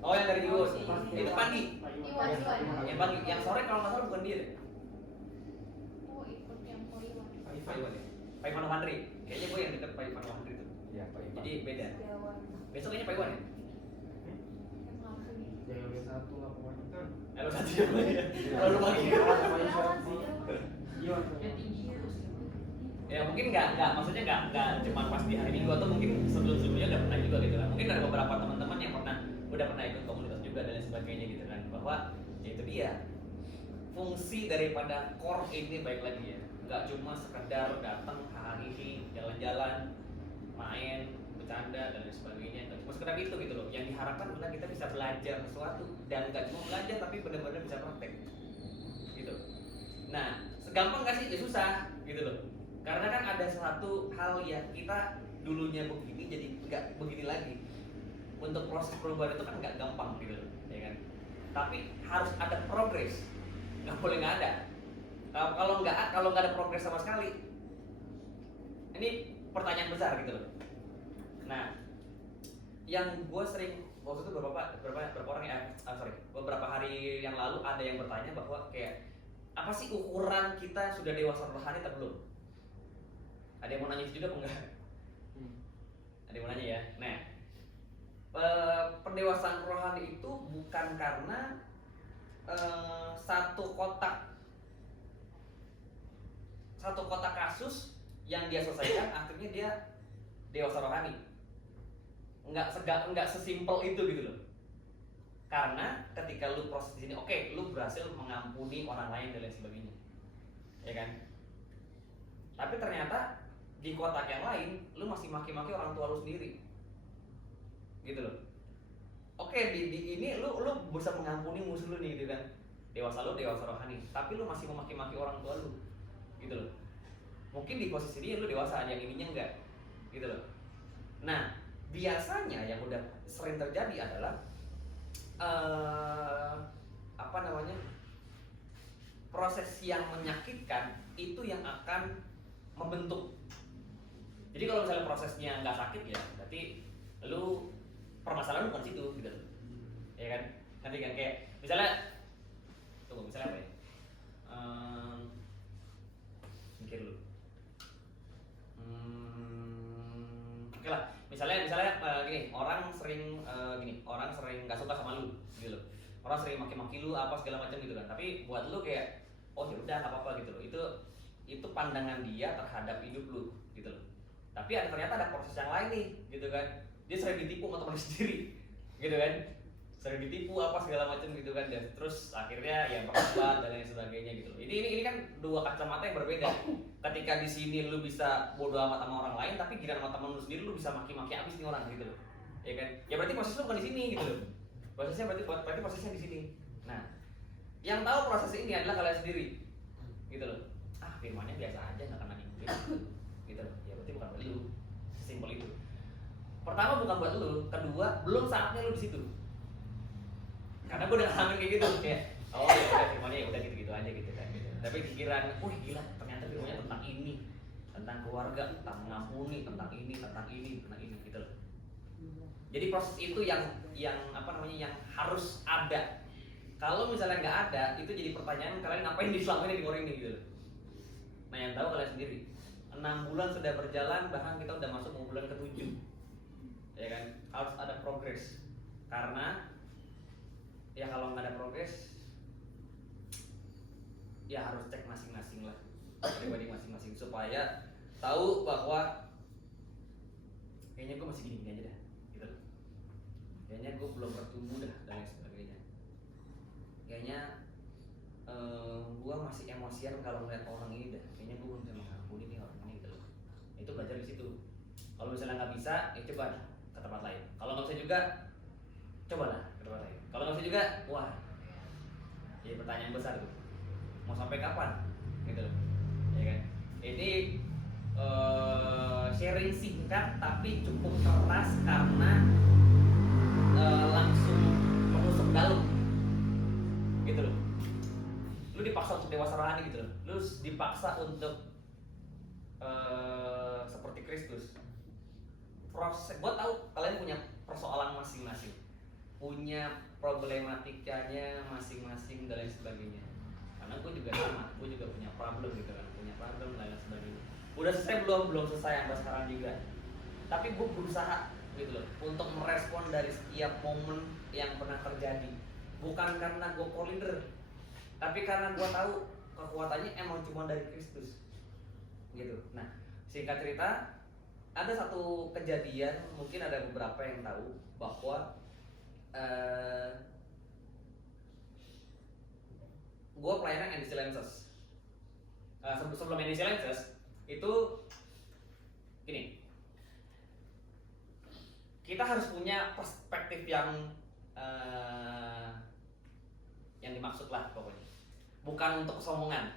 Oh yang dari Yus, itu pagi. Iwan. Yang pagi, yang sore kalau nggak salah bukan dia deh. Oh ikut yang Iwan. Pak Iwan ya? Pak Ivan Wandri. Kayaknya gue yang deket Pak Ivan Wandri tuh. Iya, Pak Ivan. Jadi beda. Setiawan. Besok kayaknya Pak Iwan ya? Yang mampu nih. Yang lebih satu apa pokoknya kan? Lo satu ya? Lalu pagi. Iya. Yang tinggi terus. Ya mungkin nggak maksudnya nggak cuma pas di hari Minggu atau mungkin sebelumnya udah pernah juga gitu lah. Mungkin ada beberapa teman-teman yang udah pernah ikut komunitas juga dan lain sebagainya gitu kan, bahwa ya itu dia fungsi daripada core ini baik lagi ya, nggak cuma sekedar datang hari ini jalan-jalan, main, bercanda dan lain sebagainya, nggak cuma sekedar itu gitu loh. Yang diharapkan adalah kita bisa belajar sesuatu dan nggak cuma belajar tapi benar-benar bisa praktek gitu. Nah segampang nggak sih? Ya susah gitu loh. Karena kan ada satu hal yang kita dulunya begini jadi nggak begini lagi. Untuk proses perubahan itu kan nggak gampang gitu, ya kan? Tapi harus ada progres, nggak boleh nggak ada. Kalau nggak ada progres sama sekali, ini pertanyaan besar gitu loh. Nah, yang gue sering waktu itu beberapa hari yang lalu ada yang bertanya bahwa kayak apa sih ukuran kita sudah dewasa rohani atau belum? Ada yang mau nanya juga apa enggak? Ada yang mau nanya ya. Nah, pendewasaan rohani itu bukan karena satu kotak kasus yang dia selesaikan akhirnya dia dewasa rohani. Enggak sesimpel itu gitu loh. Karena ketika lu proses di sini, oke, lu berhasil mengampuni orang lain dan lain sebagainya, ya kan? Tapi ternyata di kotak yang lain, lu masih maki-maki orang tua lu sendiri, gitu loh. Oke, di ini lu bisa mengampuni musuh lu nih, gitu kan? Dewasa rohani, tapi lu masih memaki-maki orang tua lu, gitu loh. Mungkin di posisi dia lu dewasa, yang ininya enggak, gitu loh. Nah, biasanya yang udah sering terjadi adalah proses yang menyakitkan itu yang akan membentuk. Jadi kalau misalnya prosesnya nggak sakit ya berarti lu permasalahan bukan situ gitu, ya kan? Nanti kan kayak misalnya apa ya? Mikir dulu. Oke lah, misalnya gini, orang sering nggak suka sama lu, gitu loh. orang sering maki-maki lu apa segala macam gitu kan, tapi buat lu kayak oh ya udah nggak apa-apa gitu loh. Itu pandangan dia terhadap hidup lu gitu loh. Tapi ternyata ada proses yang lain nih gitu kan, dia sering ditipu sama teman sendiri gitu kan, sering ditipu apa segala macam gitu kan, dan terus akhirnya ya bertobat dan lain sebagainya gitu loh. Ini kan dua kacamata yang berbeda. Ketika di sini lu bisa bodo amat sama orang lain, tapi giliran sama teman lu sendiri lu bisa maki-maki abis nih orang gitu loh, ya kan? Ya berarti proses lu bukan di sini gitu loh. Prosesnya berarti prosesnya di sini. Nah, yang tahu proses ini adalah kalian sendiri gitu loh. Ah, firmannya biasa aja nggak kena diikutin gitu loh. Ya berarti bukan buat lu, sesimpel itu. Pertama bukan buat lu, kedua belum saatnya lu di situ. Karena gue udah ngalamin kayak gitu, kayak oh ya udah firmannya ya udah gitu-gitu aja gitu kan gitu. Tapi pikiran, gila ternyata firmannya tentang ini, tentang keluarga, tentang mengampuni, tentang ini gitu loh. Jadi proses itu yang apa namanya, yang harus ada. Kalau misalnya nggak ada, itu jadi pertanyaan kalian ngapain di selama ini di orang ini gitu loh. Nah yang tahu kalian sendiri. 6 bulan sudah berjalan, bahkan kita udah masuk ke bulan ke-7, ya kan? Harus ada progres. Karena ya kalau nggak ada progres, ya harus cek masing-masing lah, pribadi masing-masing, supaya tahu bahwa kayaknya gue masih gini-gini aja dah gitu loh. Kayaknya gue belum bertumbuh dah dan lain sebagainya. Kayaknya gue masih emosian kalau melihat orang ini dah. Kayaknya gue belum bisa mengampuni nih orang ini gitu loh. Itu belajar di situ. Kalau misalnya nggak bisa, ya coba ke tempat lain. Kalau nggak bisa juga, cobalah ke tempat lain. Kalau nggak bisa juga, wah, ya pertanyaan besar tuh. Mau sampai kapan? Gitu loh. Ya kan? Ini sharing singkat tapi cukup keras karena langsung menusuk dalam gitu loh. Lu dipaksa untuk dewasa rohani gitu loh. Lu dipaksa untuk seperti Kristus. Proses, gua tahu kalian punya persoalan masing-masing, punya problematikanya masing-masing dan lain sebagainya. Karena gue juga sama, gue juga punya problem gitu kan, punya problem dan lain sebagainya. Udah selesai belum selesai sampai sekarang juga. Tapi gue berusaha gitu loh untuk merespon dari setiap momen yang pernah terjadi. Bukan karena gue co-leader, tapi karena gue tahu kekuatannya emang cuma dari Kristus gitu. Nah, singkat cerita, ada satu kejadian, mungkin ada beberapa yang tahu bahwa gue pelayanan NDC Lenses. Sebelum NDC Lenses itu gini, kita harus punya perspektif yang dimaksud lah pokoknya, bukan untuk kesombongan.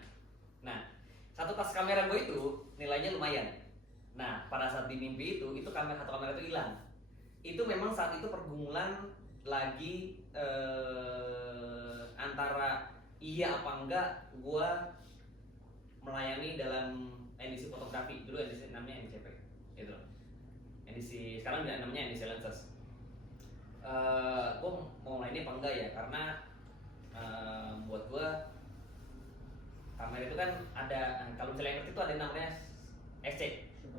Nah, satu tas kamera gue itu nilainya lumayan. Nah, pada saat di mimpi itu satu kamera itu hilang. Itu memang saat itu pergumulan lagi antara iya apa enggak gua melayani dalam edisi fotografi. Dulu edisi namanya NCP gitu. Edisi sekarang namanya NDC Lenses. Gua mau melayani apa enggak ya, karena buat gua kamera itu kan ada, kalau misalnya ngerti itu ada namanya SC,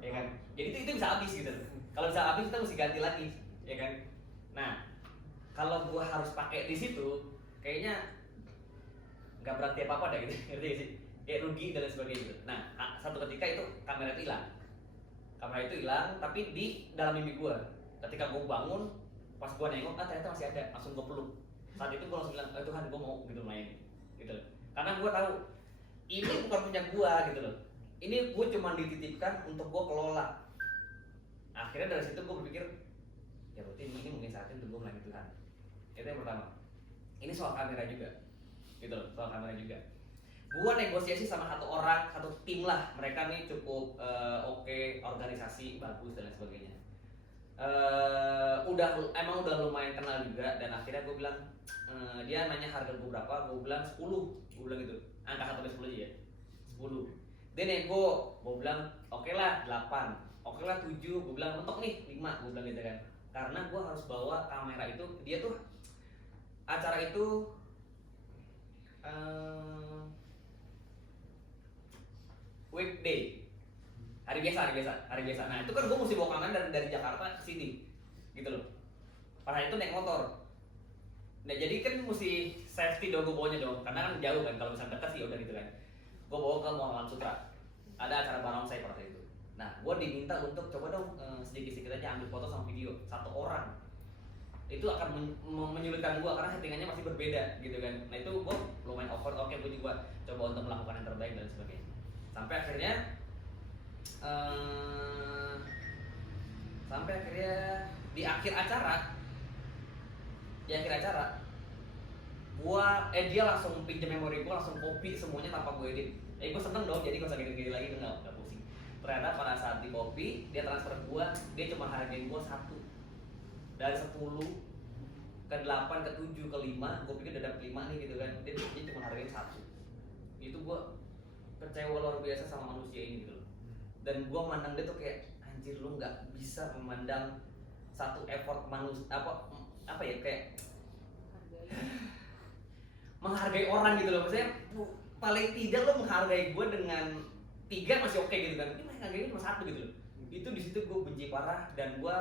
ya kan? Jadi itu bisa habis gitu. Kalau bisa habis kita mesti ganti lagi, ya kan? Nah, kalau gua harus pakai di situ, kayaknya nggak berarti apa-apa dah gitu, ngerti gak sih? Kayak rugi dan lain sebagainya gitu. Nah, satu ketika itu kamera itu hilang. Kamera itu hilang, tapi di dalam mimpi gua. Ketika gua bangun, pas gua nengok, ternyata masih ada, langsung gua peluk. Saat itu gua langsung bilang, Tuhan, gua mau gitu main, gitu loh. Karena gua tahu ini bukan punya gua gitu loh. Ini gua cuma dititipkan untuk gua kelola. Akhirnya dari situ gua berpikir, ya berarti ini mungkin saatnya untuk gua melayani Tuhan. Itu yang pertama. Ini soal kamera juga, gitu loh, soal kamera juga. Gua negosiasi sama satu tim lah. Mereka nih cukup oke, organisasi bagus dan lain sebagainya. Emang udah lumayan kenal juga, dan akhirnya gue bilang, dia nanya harga gue berapa, gue bilang 10, gue bilang gitu, angka 1 sampai 10 aja ya, 10. Dia nego, gue bilang oke lah 8, oke lah 7, gue bilang mentok nih 5, gue bilang gitu kan, karena gue harus bawa kamera itu. Dia tuh acara itu weekday, hari biasa. Nah itu kan gue mesti bawa kamera dari Jakarta ke sini, gitu loh. Pada itu naik motor. Nah jadi kan mesti safety dong gue bawanya dong, karena kan jauh kan, kalau misalnya dekat sih udah gitu kan. Gue bawa ke Muhammad Sutra, ada acara barongsai pada itu. Nah gue diminta untuk coba dong sedikit-sedikit aja ambil foto sama video satu orang. Itu akan menyulitkan gue karena settingannya masih berbeda gitu kan. Nah itu gue lumayan awkward, oke gue juga coba untuk melakukan yang terbaik dan sebagainya. Sampai akhirnya di akhir acara dia langsung pinjam memori gue, langsung copy semuanya tanpa gue edit. Gue seneng dong, jadi gue usah gini-gini lagi, nggak pusing. Ternyata pada saat di copy, dia transfer gue, dia cuma hargain gue 1 dari 10 ke 8 ke 7 ke 5. Gue pikir udah dapet 5 nih gitu kan, dia cuma hargain 1. Itu gue kecewa luar biasa sama manusia ini gitu loh. Dan gue mandang dia tuh kayak anjir, lu nggak bisa memandang satu effort manusia apa ya, kayak menghargai orang gitu loh. Maksudnya paling tidak lo menghargai gue dengan 3 masih oke gitu kan, ini menghargai cuma 1 gitu loh. Itu di situ gue benci parah dan gue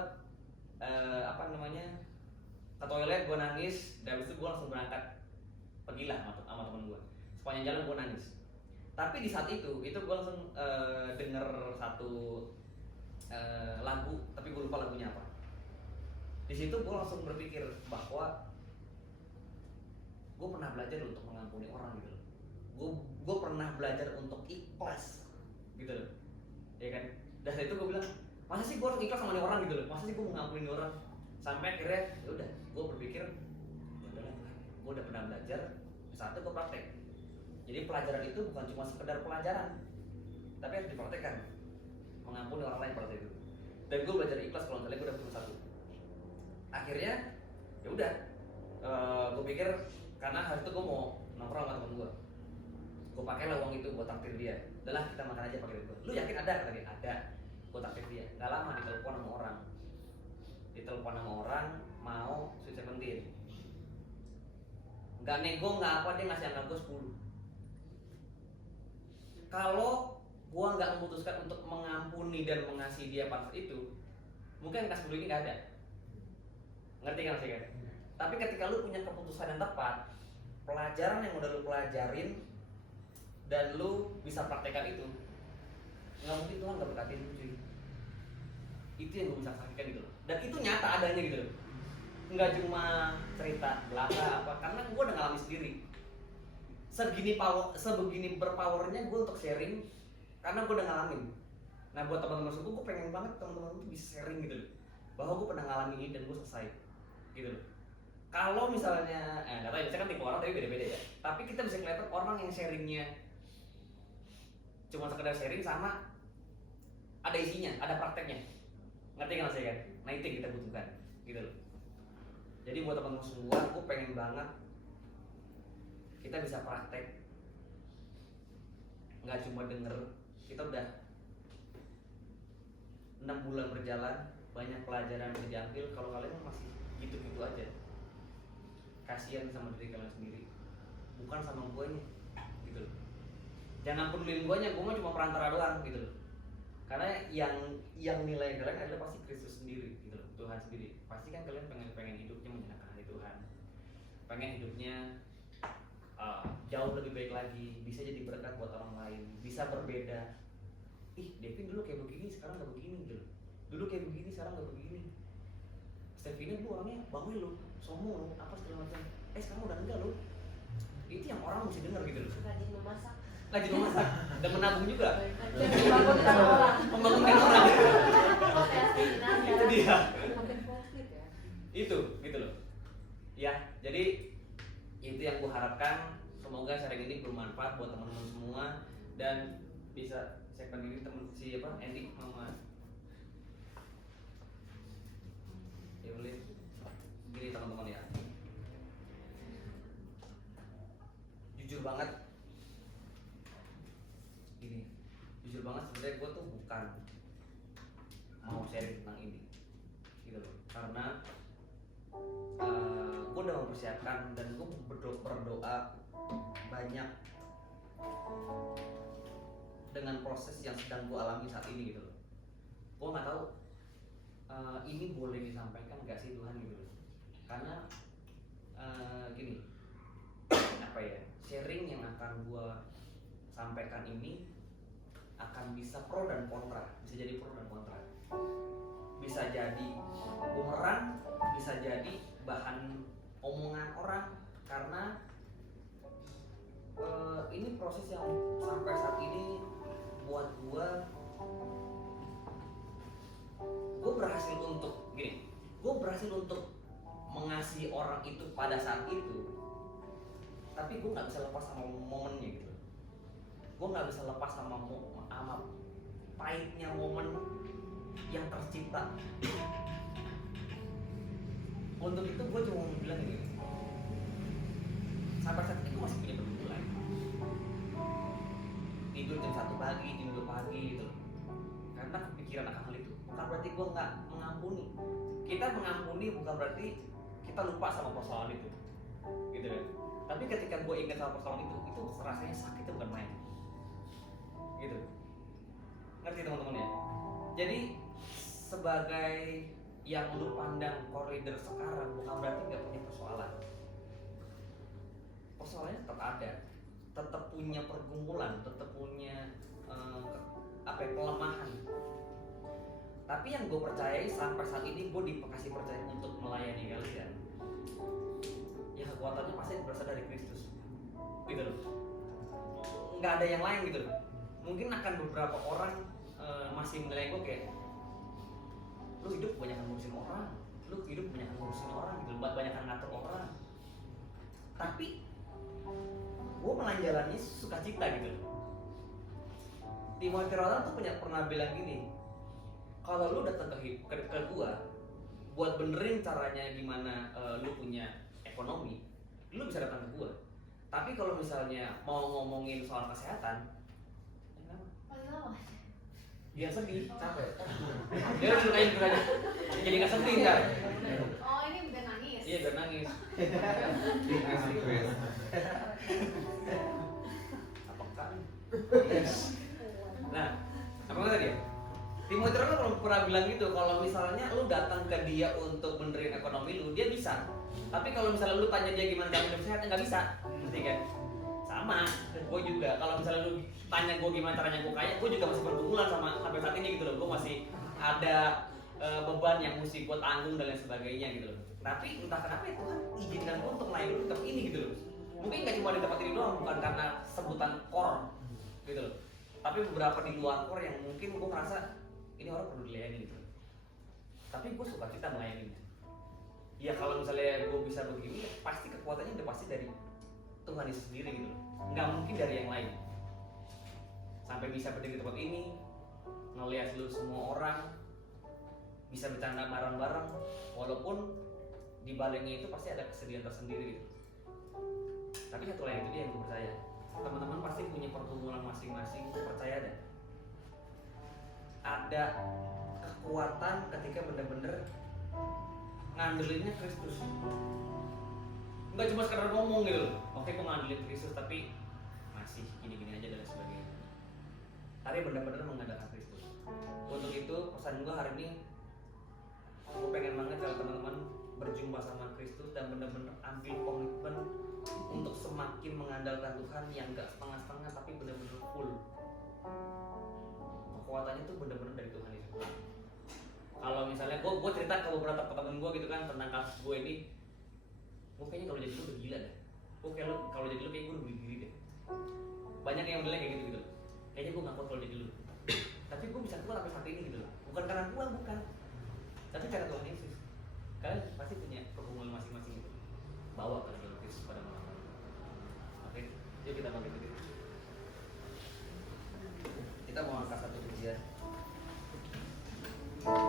ke toilet, gue nangis. Dan habis itu gue langsung berangkat pergi lah sama temen gue. Sepanjang jalan gue nangis. Tapi di saat itu gue langsung denger satu lagu, tapi gue lupa lagunya apa. Di situ gue langsung berpikir bahwa gue pernah belajar untuk mengampuni orang gitu loh. Gue pernah belajar untuk ikhlas gitu loh, ya kan. Dan itu gue bilang, masa sih gue harus ikhlas sama nih orang gitu loh, masa sih gue mau ngampuni orang. Sampai akhirnya ya udah, gue berpikir ya udahlah, gue udah pernah belajar, satu gue praktek. Jadi pelajaran itu bukan cuma sekedar pelajaran, tapi harus dipraktekkan, mengampuni orang lain pada itu. Dan gue belajar ikhlas kalau misalnya gue udah punya 1. Akhirnya ya udah, gue pikir karena hari itu gue mau nongkrong sama temen gue pakailah uang itu buat traktir dia. Udahlah kita makan aja pakai itu. Lu yakin ada? Kata dia, ada. Gue traktir dia. Gak lama ditelepon sama orang mau Sweet Seventeen. Gak nego, gak apa, dia ngasih angka gue 10. Kalau gue gak memutuskan untuk mengampuni dan mengasihi dia pada saat itu, mungkin angka 10 ini gak ada. Ngerti kan sih kan? Tapi ketika lu punya keputusan yang tepat, pelajaran yang udah lu pelajarin dan lu bisa praktekkan itu, nggak mungkin Tuhan nggak berkatin lu cuy. Itu yang gue bisa saksikan gitu loh. Dan itu nyata adanya gitu loh. Nggak cuma cerita belaka apa, karena gue udah ngalamin sendiri. Sebegini berpowernya gue untuk sharing, karena gue udah ngalamin. Nah buat teman-teman semua, gue pengen banget teman-teman tuh bisa sharing gitu loh, bahwa gue pernah ngalamin ini dan gue selesai gitu loh. Kalau misalnya, nggak tahu ya, misalkan tipe orang tapi beda-beda ya. Tapi kita bisa kelihatan orang yang sharingnya cuma sekedar sharing sama ada isinya, ada prakteknya. Ngerti kan saya kan? Nah itu yang kita butuhkan, gitu loh. Jadi buat teman-teman semua, gue pengen banget kita bisa praktek, nggak cuma denger. Kita udah 6 bulan berjalan, banyak pelajaran yang diambil. Kalau kalian masih gitu-gitu aja, kasihan sama diri kalian sendiri, bukan sama guanya gitu loh. Jangan peduliin guanya, gua mah cuma perantara doang gitu loh. Karena yang nilai kalian adalah pasti Kristus sendiri gitu loh, Tuhan sendiri. Pasti kan kalian pengen hidupnya menyenangkan hati Tuhan, pengen hidupnya jauh lebih baik lagi, bisa jadi berkat buat orang lain, bisa berbeda. Ih, Devin dulu kayak begini, sekarang nggak begini gitu loh. Dulu kayak begini, sekarang nggak begini. Stevina dulu orangnya bawel lo, sombong lo, apa segala macam. Sekarang udah enggak lo. Itu yang orang mesti denger gitu loh. Rajin memasak. Rajin memasak dan menabung juga. Membangunkan orang. Membangunkan orang. Oh, kayak Stevina Itu dia. makin konflik ya. Itu gitu loh. Ya, jadi itu yang gue harapkan. Semoga sharing ini bermanfaat buat teman-teman semua dan bisa segmen ini teman siapa Andy Mama. Ya boleh. Gini teman-teman ya. Jujur banget. Gini. Jujur banget sebenarnya gue tuh bukan mau sharing tentang ini. Gitu loh. Karena gue udah mempersiapkan dan gue berdoa banyak dengan proses yang sedang gue alami saat ini gitu loh. Gue nggak tahu ini boleh disampaikan nggak sih Tuhan gitu loh. Karena gini, apa ya, sharing yang akan gue sampaikan ini akan bisa pro dan kontra, bisa jadi pro dan kontra, bisa jadi bumerang, bisa jadi bahan omongan orang, karena ini proses yang sampai saat ini buat gue berhasil untuk gini, gue berhasil untuk mengasihi orang itu pada saat itu, tapi gue nggak bisa lepas sama momennya gitu. Gue nggak bisa lepas sama pahitnya momen yang tercipta. Untuk itu gue cuma mau bilang ini, sampai saat ini gue masih punya pergumulan. Tidur jam 1 pagi, jam 2 pagi gitu loh, karena kepikiran akan hal itu. Bukan berarti gue nggak mengampuni. Kita mengampuni bukan berarti kita lupa sama persoalan itu, gitu kan. Tapi ketika gue ingat sama persoalan itu rasanya sakit, bukan main, gitu. Ngerti teman-teman ya? Jadi sebagai yang lu pandang koridor sekarang bukan berarti nggak punya persoalan. Persoalannya tetap ada, tetap punya pergumulan, tetap punya kelemahan. Tapi yang gue percayai sampai saat ini, gue dikasih percaya untuk melayani kalian. Ya kekuatannya pasti berasal dari Kristus, gitu loh. Nggak ada yang lain gitu loh. Mungkin akan beberapa orang masih menilai gue kayak, lu hidup kebanyakan ngurusin orang, lu hidup kebanyakan ngurusin orang gitu, kebanyakan ngatur orang. Tapi gue malah jalannya sukacita gitu. Timothy Roland tuh pernah bilang gini, kalau lu datang ke gue buat benerin caranya gimana lu punya ekonomi, lu bisa datang ke gue. Tapi kalau misalnya mau ngomongin soal kesehatan, biar sedih, capek. Dia dulu kayak gitu aja, jadi nggak sedih kan? Oh ini biar nangis. Iya biar nangis. Request. Apa kan? Nah, apa tadi ya? Timothy Roland pernah bilang gitu, kalau misalnya lu datang ke dia untuk benerin ekonomi lu, dia bisa. Tapi kalau misalnya lu tanya dia gimana cara hidup sehat, nggak bisa, ngerti kan? Sama, gue juga. Kalau misalnya lu tanya gue gimana caranya gue kaya, gue juga masih bergumulan sama sampai saat ini gitu loh. Gue masih ada beban yang mesti gue tanggung dan lain sebagainya gitu loh. Tapi entah kenapa ya Tuhan izinkan gue untuk melayani di tempat ini gitu loh. Mungkin nggak cuma di tempat ini doang, bukan karena sebutan core gitu loh. Tapi beberapa di luar core yang mungkin gue merasa ini orang perlu dilayani gitu. Tapi gue suka kita melayaninya. Ya kalau misalnya gue bisa begini, pasti kekuatannya udah pasti dari Tuhan itu sendiri gitu loh. Nggak mungkin dari yang lain. Sampai bisa berdiri di tempat ini, ngelihat lu semua orang, bisa bercanda bareng-bareng, walaupun di baliknya itu pasti ada kesedihan tersendiri gitu. Tapi satu lagi itu dia yang gue percaya, teman-teman pasti punya pergumulan masing-masing. Percaya deh, ada kekuatan ketika bener-bener ngandelinnya Kristus. Nggak cuma sekedar ngomong gitu loh, oke gue ngandelin Kristus tapi masih gini-gini aja dan lain sebagainya. Tapi benar-benar mengandalkan Kristus. Untuk itu pesan gue hari ini, gue pengen banget kalau teman-teman berjumpa sama Kristus dan benar-benar ambil komitmen untuk semakin mengandalkan Tuhan yang gak setengah-setengah tapi benar-benar full. Kekuatannya tuh benar-benar dari Tuhan itu. Kalau misalnya gue cerita ke beberapa teman gue gitu kan tentang kasus gue ini, gue kayaknya kalau jadi lu udah gila deh. Gue kayak kalau jadi lu kayak gue udah bunuh diri deh. Banyak yang bilang kayak gitu. Kayaknya gue gak kuat kalau jadi lu. Tapi gue bisa keluar sampai saat ini gitu loh. Bukan karena gue, bukan. Tapi karena Tuhan Yesus. Kalian pasti punya pergumulan masing-masing gitu. Bawa ke dalam Yesus pada malam hari. Oke, yuk kita bangkit dulu. Kita mau angkat satu pujian. Tak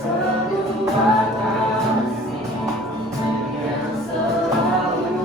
Sebuah kasih yang selalu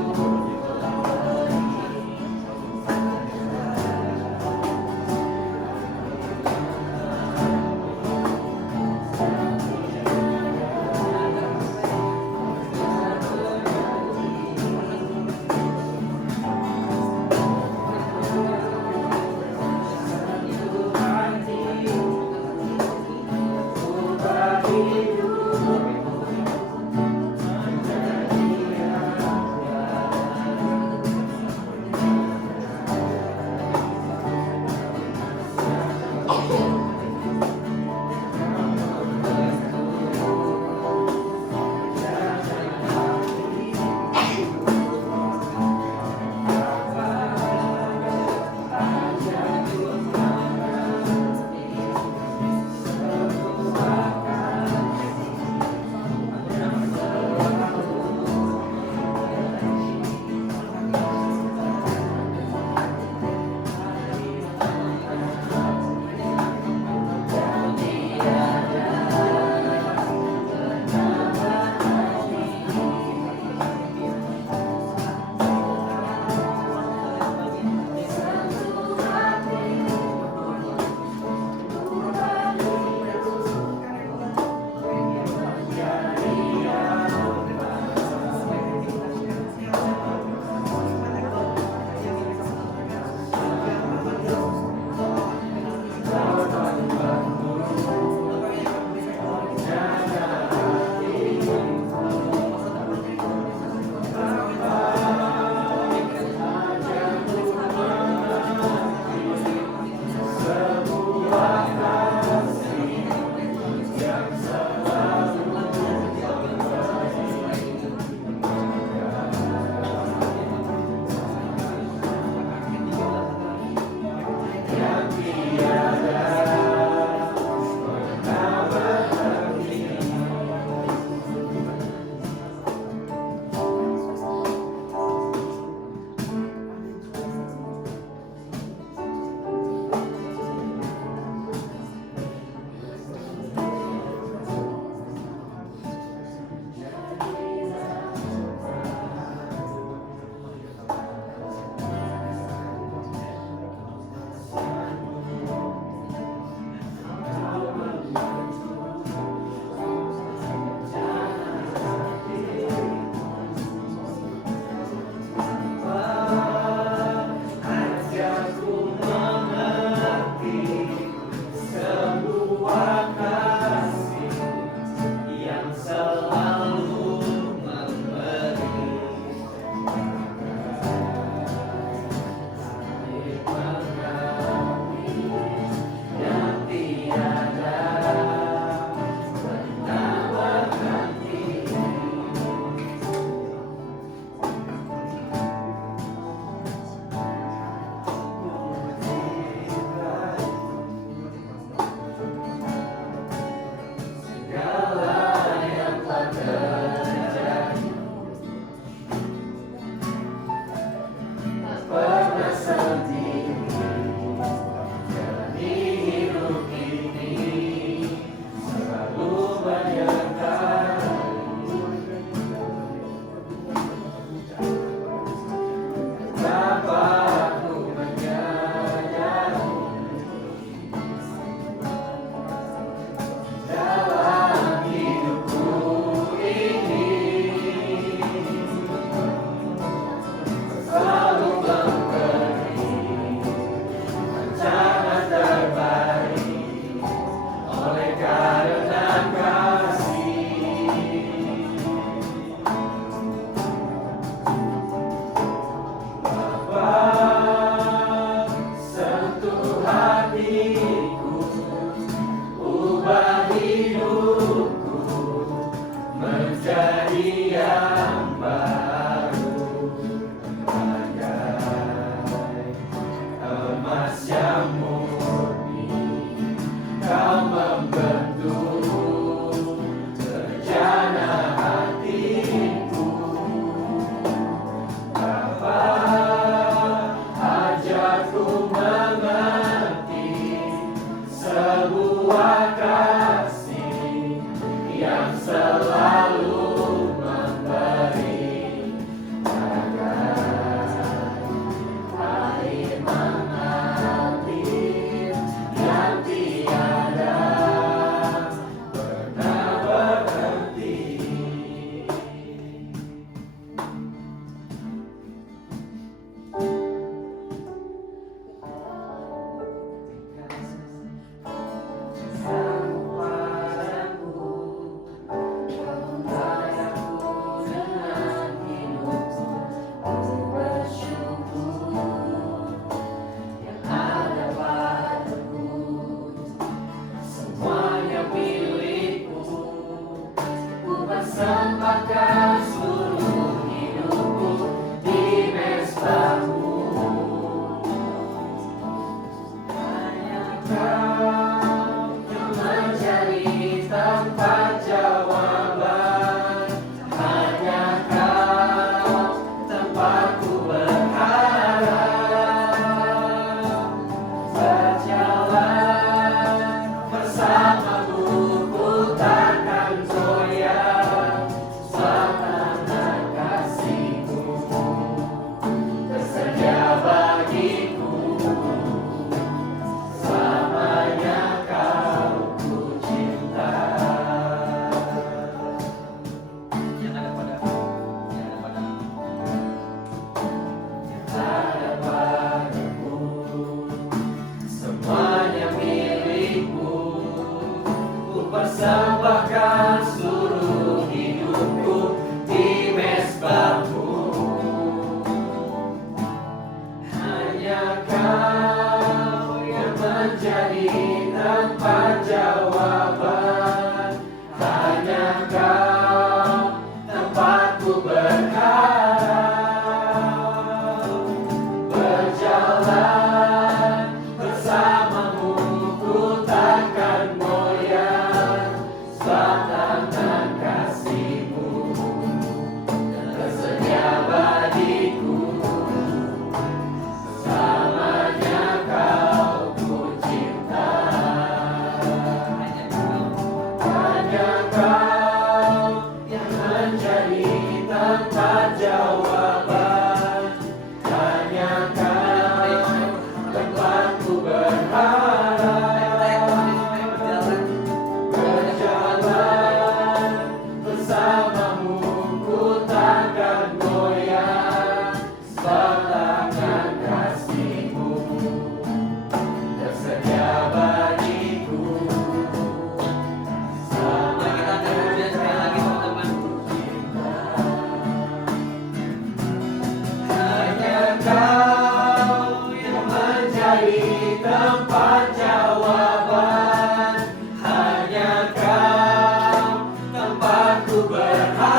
tempat jawaban, hanya Kau tempatku berharap.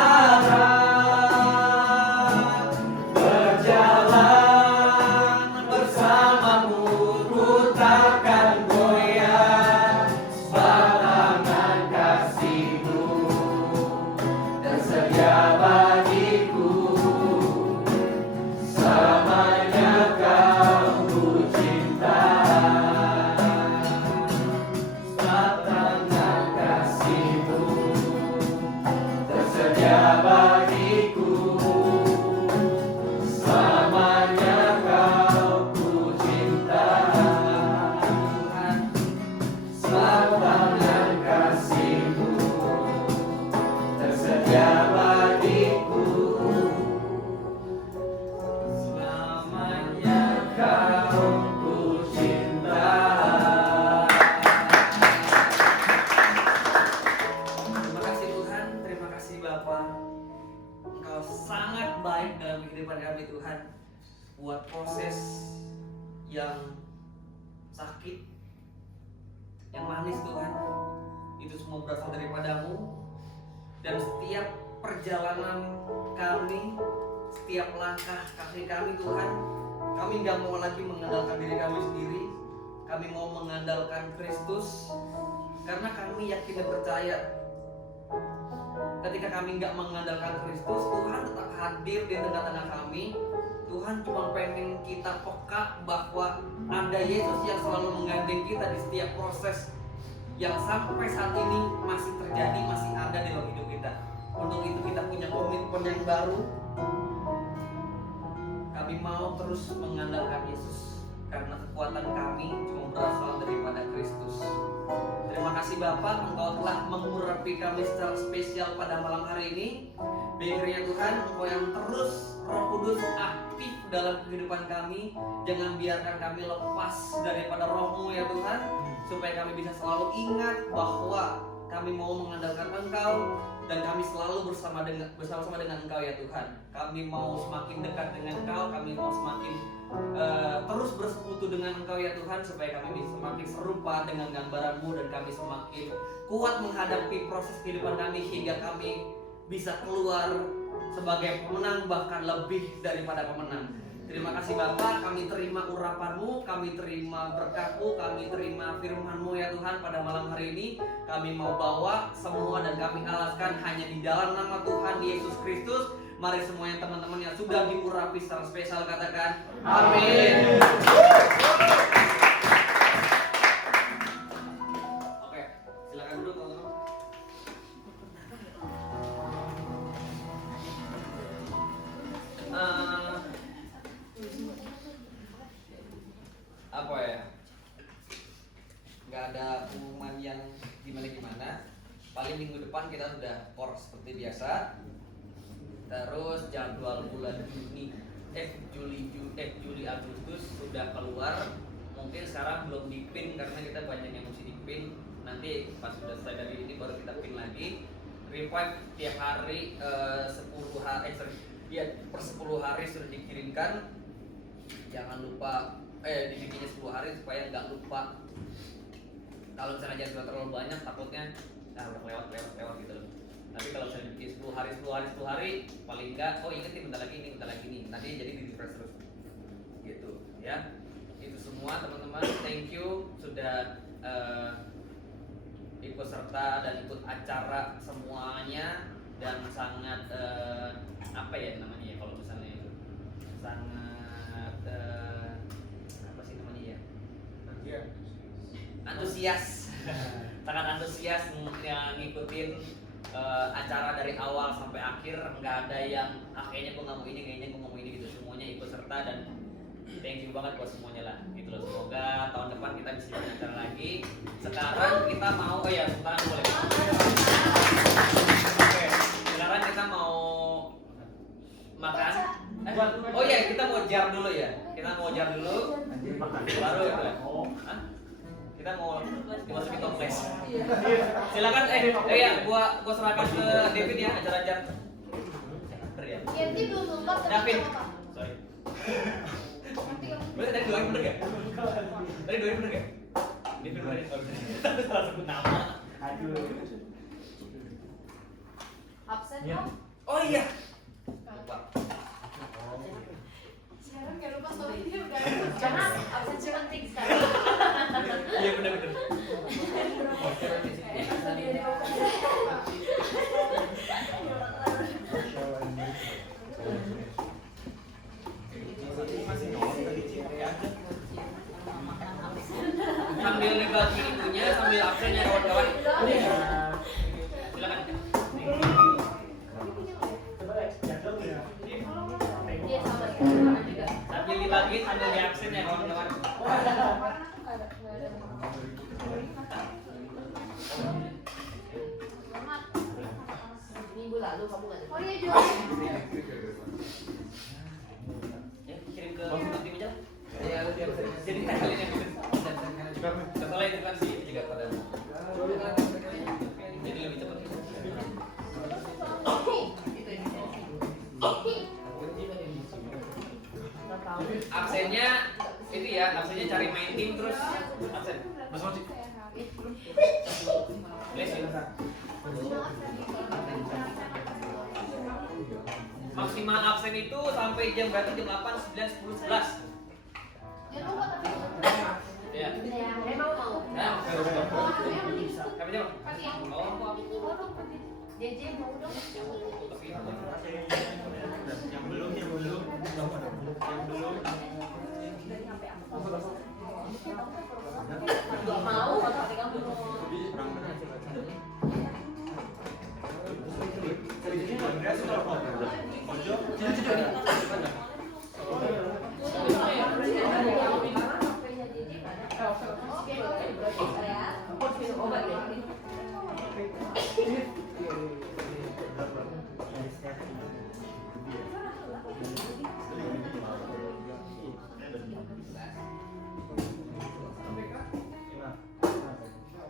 Berjalan bersamamu ku takkan goyah, tangan kasih-Mu tersedia bagiku. Selamanya Kau ku cinta, tangan kasih-Mu tersedia bagiku. Selamanya Kau ku cinta, tangan kasih-Mu tersedia bagiku. Selamanya Kau ku cinta. Terima kasih Tuhan, terima kasih Bapa. Engkau sangat baik dalam kehidupan kami Tuhan. Buat proses yang sakit, yang manis Tuhan, itu semua berasal daripada-Mu. Dan setiap perjalanan kami, setiap langkah kaki kami Tuhan, kami gak mau lagi mengandalkan diri kami sendiri. Kami mau mengandalkan Kristus, karena kami yakin dan percaya ketika kami gak mengandalkan Kristus, Tuhan tetap hadir di tengah-tengah kami. Tuhan cuma pengen kita peka bahwa ada Yesus yang selalu menggandeng kita di setiap proses yang sampai saat ini masih terjadi, masih ada di dalam hidup kita. Untuk itu kita punya komitmen yang baru. Kami mau terus mengandalkan Yesus, karena kekuatan kami cuma berasal daripada Kristus. Terima kasih Bapa, Engkau telah mengurapi kami secara spesial pada malam hari ini. Biarnya Tuhan, Engkau yang terus Roh Kudus aktif dalam kehidupan kami. Jangan biarkan kami lepas daripada Roh-Mu ya Tuhan, supaya kami bisa selalu ingat bahwa kami mau mengandalkan Engkau, dan kami selalu bersama-sama dengan Engkau ya Tuhan. Kami mau semakin dekat dengan Engkau, kami mau semakin terus bersekutu dengan Engkau ya Tuhan, supaya kami bisa semakin serupa dengan gambaran-Mu, dan kami semakin kuat menghadapi proses kehidupan kami, hingga kami bisa keluar sebagai pemenang, bahkan lebih daripada pemenang. Terima kasih Bapa, kami terima urapan-Mu, kami terima berkat-Mu, kami terima firman-Mu ya Tuhan pada malam hari ini. Kami mau bawa semua dan kami alaskan hanya di dalam nama Tuhan Yesus Kristus. Mari semuanya teman-teman yang sudah diurapi secara spesial katakan amin. Oke, silakan duduk teman-teman. Apa ya? Nggak ada pengumuman yang gimana-gimana. Paling minggu depan kita sudah core seperti biasa. Terus jadwal bulan Juli Agustus sudah keluar. Mungkin sekarang belum dipin karena kita banyak yang mesti dipin. Nanti pas sudah selesai dari ini baru kita pin lagi. Revive tiap hari 10 hari per 10 hari sudah dikirimkan. Jangan lupa dibikinnya 10 hari supaya nggak lupa. Kalau misalnya jadwal terlalu banyak takutnya udah lewat gitu loh. Tapi kalau misalnya bikin 10 hari paling enggak, oh inget nih bentar lagi ini. Nanti jadi di refresh terus. Gitu ya. Itu semua teman-teman, thank you sudah ikut serta dan ikut acara semuanya, dan sangat apa ya namanya ya kalau misalnya itu sangat apa sih namanya ya, antusias sangat antusias yang ngikutin acara dari awal sampai akhir. Nggak ada yang kayaknya gue nggak mau ini, kayaknya gue mau ini gitu. Semuanya ikut serta dan thank you banget buat semuanya lah gitu loh. Semoga tahun depan kita bisa bikin acara lagi. Sekarang kita mau sekarang boleh. Oke, sekarang kita mau makan. Oh iya, kita mau jar dulu ya. Kita mau jar dulu. Baru ya. Kita mau dimasukin toples. Silakan gua serahkan ke David ya, acara jar. Yanti belum lengkap. David. Sorry. Boleh dari dua bener gak? Tadi doi bener gak? Dia bener. Tapi salah sebut nama. Absen Iya. dong. Oh iya. Lupa. Sekarang gak lupa soalnya dia udah. Karena absen penting sekali. Iya bener. Sambil dibagi itunya, sambil absennya kawan-kawan. Silakan. Iya sama juga. Sambil dibagi, sambil di absen ya kawan-kawan. Minggu lalu kamu nggak ada. Oh iya juga. Ya, kirim ke tim aja. Jadi kalian yang bikin. Setelah itu kan sih juga pada. Jadi lebih cepat. Absennya itu ya, absennya cari main tim terus absen. Mas Moci. Les ya. Maksimal absen itu sampai jam berarti jam 8, 9, 10, 11. Jangan lupa tapi. Iya. Emang mau. Nah, Oh, akhirnya mending itu. kami jawab. Pagi yang Oh. JJ mau dong. Tapi Yang belum. Gak mau. Tapi kamu.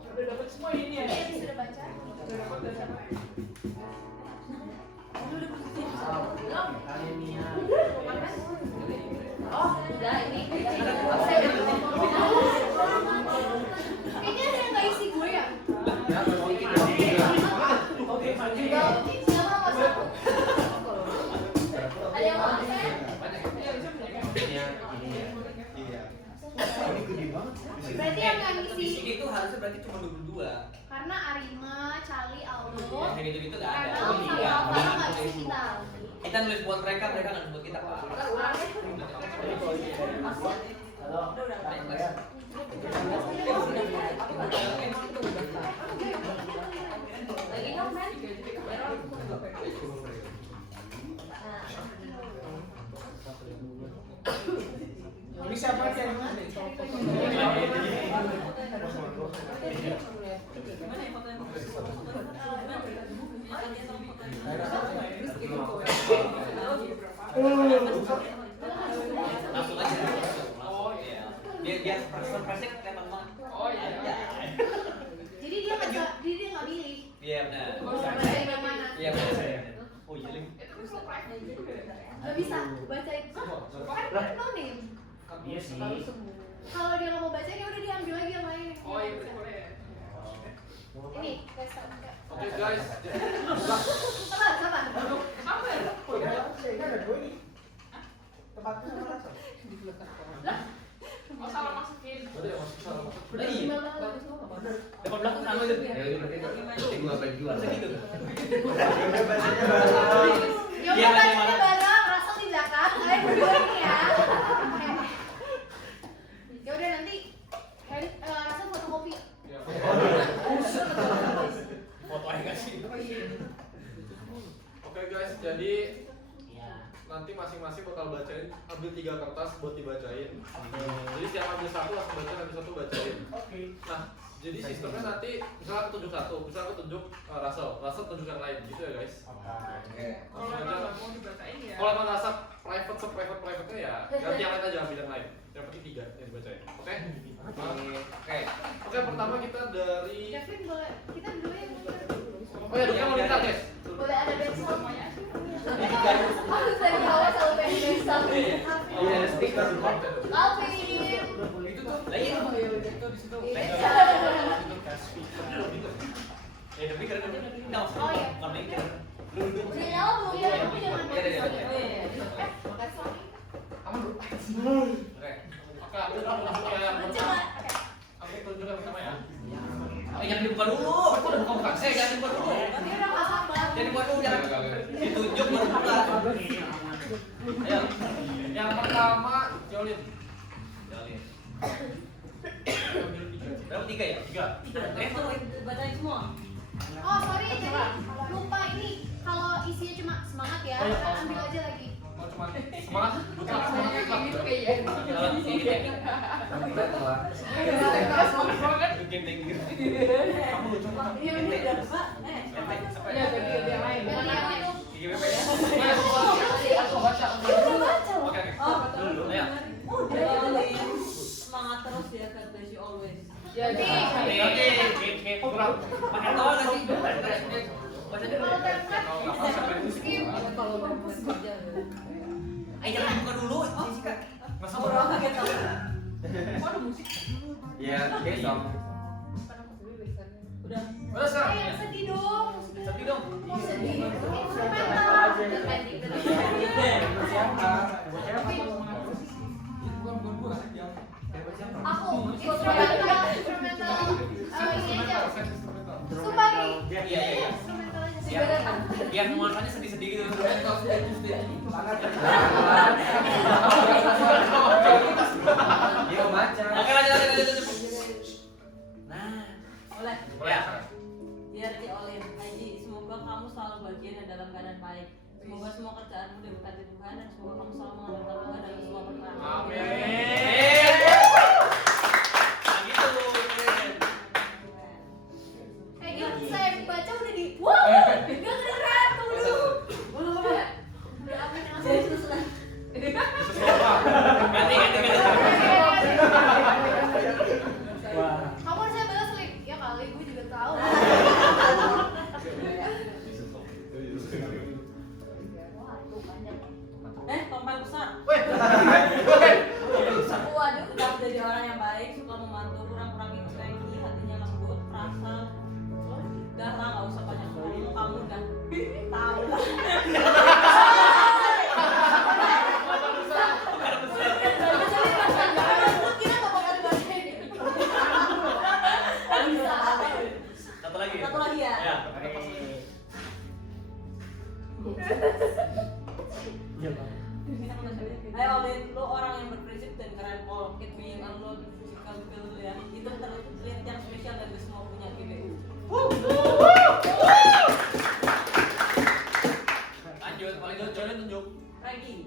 Udah dapat semua ini ya. Sudah baca. Udah dapat dari siapa? Oh, udah ini. Kayaknya ada yang nggak isi gue ya. oke, Siapa nggak satu? Ada yang mau absen? Berarti yang nggak di ngisi sini tuh harusnya berarti cuma 22. karena Arima, Cali, Aldo, Yang gitu-gitu nggak ada. Renal, sama Alvaro nggak isi kita. Kita nulis buat mereka nggak nulis buat kita, Pak. Lagi dong, Ben. Ini siapa yang Gimana ya fotonya? Langsung aja. Oh iya. Dia surprise-nya kelihatan banget. Oh iya. Jadi dia nggak milih. Iya benar. Baca yang mana? Iya benar. Oh iya Ling. Itu kan surprise juga ya. Nggak bisa baca itu. Kan no name. Iya sih. Kalau dia nggak mau baca ya udah diambil lagi yang lain. Oh iya betul ya. Ini Resta. Oke guys, Sabar. Apa ya? Oh salah masukin. Lah iya. Depan belakang sama itu. Ya udah berarti gua bagi dua. Segitu. Ya udah bacanya bareng, Rasa di belakang, kalian berdua ini ya. Ya udah nanti Rasa fotokopi. Foto aja nggak sih? Oke guys, jadi nanti masing-masing bakal bacain, ambil 3 kertas buat dibacain. Jadi siapa ambil satu langsung baca, ambil satu bacain. Nah, jadi sistemnya nanti misalnya aku tunjuk satu, misalnya aku tunjuk Russell tunjuk yang lain, gitu ya guys. Kalau Langsung emang aja. nggak mau dibacain ya. Kalau emang rasa private-nya ya ganti yang lain aja, ambil yang lain. Yang penting 3 yang dibacain. Oke? Oke. Oke, pertama kita dari Kevin boleh, kita berdua yang bener. oh ya, duknya mau minta guys. Boleh ada backsound. Semuanya. Harus dari awal selalu pengen backsound. Iya, ada speaker. Alvin. Itu tuh Iya, Itu di situ. Ya tapi karena enggak usah. Oh, iya. Enggak mikir. Udah nyala belum ya? Aku jangan Iya, iya, iya. Oh iya. Makasih. Aman dulu. Oke. Oke, aku yang pertama. Aku tunjuk yang pertama ya. Jangan dibuka dulu. Aku udah buka. Jangan dibuka dulu. Ini udah masak banget. Jangan dibuka dulu, jangan ditunjuk baru buka. Ayo. Yang pertama, Jolin. Jalin. Ambil 3. Berapa 3 ya? 3. Bacain semua. Oh sorry, jadi lupa ini kalau isinya cuma semangat ya, Oh, iya, kita kalau ambil semangat. aja lagi. Mau cuma semangat, bukan semangat mutlak. Kalau ini teknik. Bikin teknik. Kamu lucu banget. Ini udah Pak. Iya, jadi yang lain. Yang itu. GBP. Aku baca. Oke. Oh, Dulu. Ayo. udah Olin. Semangat terus ya kata bless you always. Jadi, Oke. Kurang. Pakai tawa enggak sih? Baca dulu. Kalau template skip. Ayo jangan dibuka dulu. Jessica. Masa Orang kaget tahu. Ya, besok. Udah. Udah sekarang. Yang sedih dong. Sedih dong. Mau sedih. Instrumental. Aku instrumental ini aja. Sumpah nih. Iya. Instrumental aja. Biar nuansanya sedih-sedih gitu. Dia mau baca. Oke, lanjut. Nah, Oleh. ya. Dear Ti Olin, Haji, semoga kamu selalu bahagia dan dalam keadaan baik. Semoga semua kerjaanmu diberkati Tuhan dan semoga kamu selalu mengandalkan Tuhan dalam semua perkara. Amin. Nah, gitu. Keren. Ini saya baca udah di. Wow, nggak kedengeran. Tunggu dulu. Udah amin Jadi terus lah. Ganti. Kamu harusnya balas link. Ya kali gue juga tahu. Wah, itu banyak. Tompel besar. Waduh. Tetap jadi orang yang baik, suka membantu, kurang-kurangin cranky, hatinya lembut, perasa. Udah lah, nggak usah banyak ngomong, kamu udah tahu lah. Kita nggak bakal dibacain. Bisa. Satu lagi. Satu lagi ya. Ya. Ayo Olin, lu orang yang berprinsip dan keren pol. Keep being alone, physical skill ya. Itu terlihat yang spesial dan gak semua punya GBU. Lanjut, paling Jolin tunjuk. Ranking.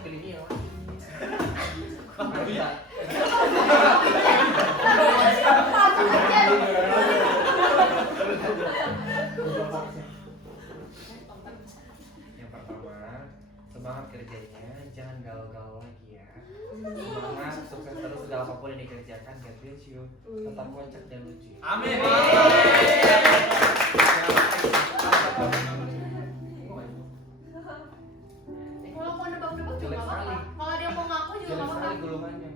Pilih dia. Yang pertama, semangat kerjanya, jangan galau-galau lagi ya. Semangat, sukses terus segala apapun yang dikerjakan. God bless you. Tetap kocak dan lucu. Amin. Kalau mau nebak-nebak juga Jelek nggak apa-apa. sekali. Kalau dia mau ngaku juga Jelek nggak sekali apa-apa. gulungannya.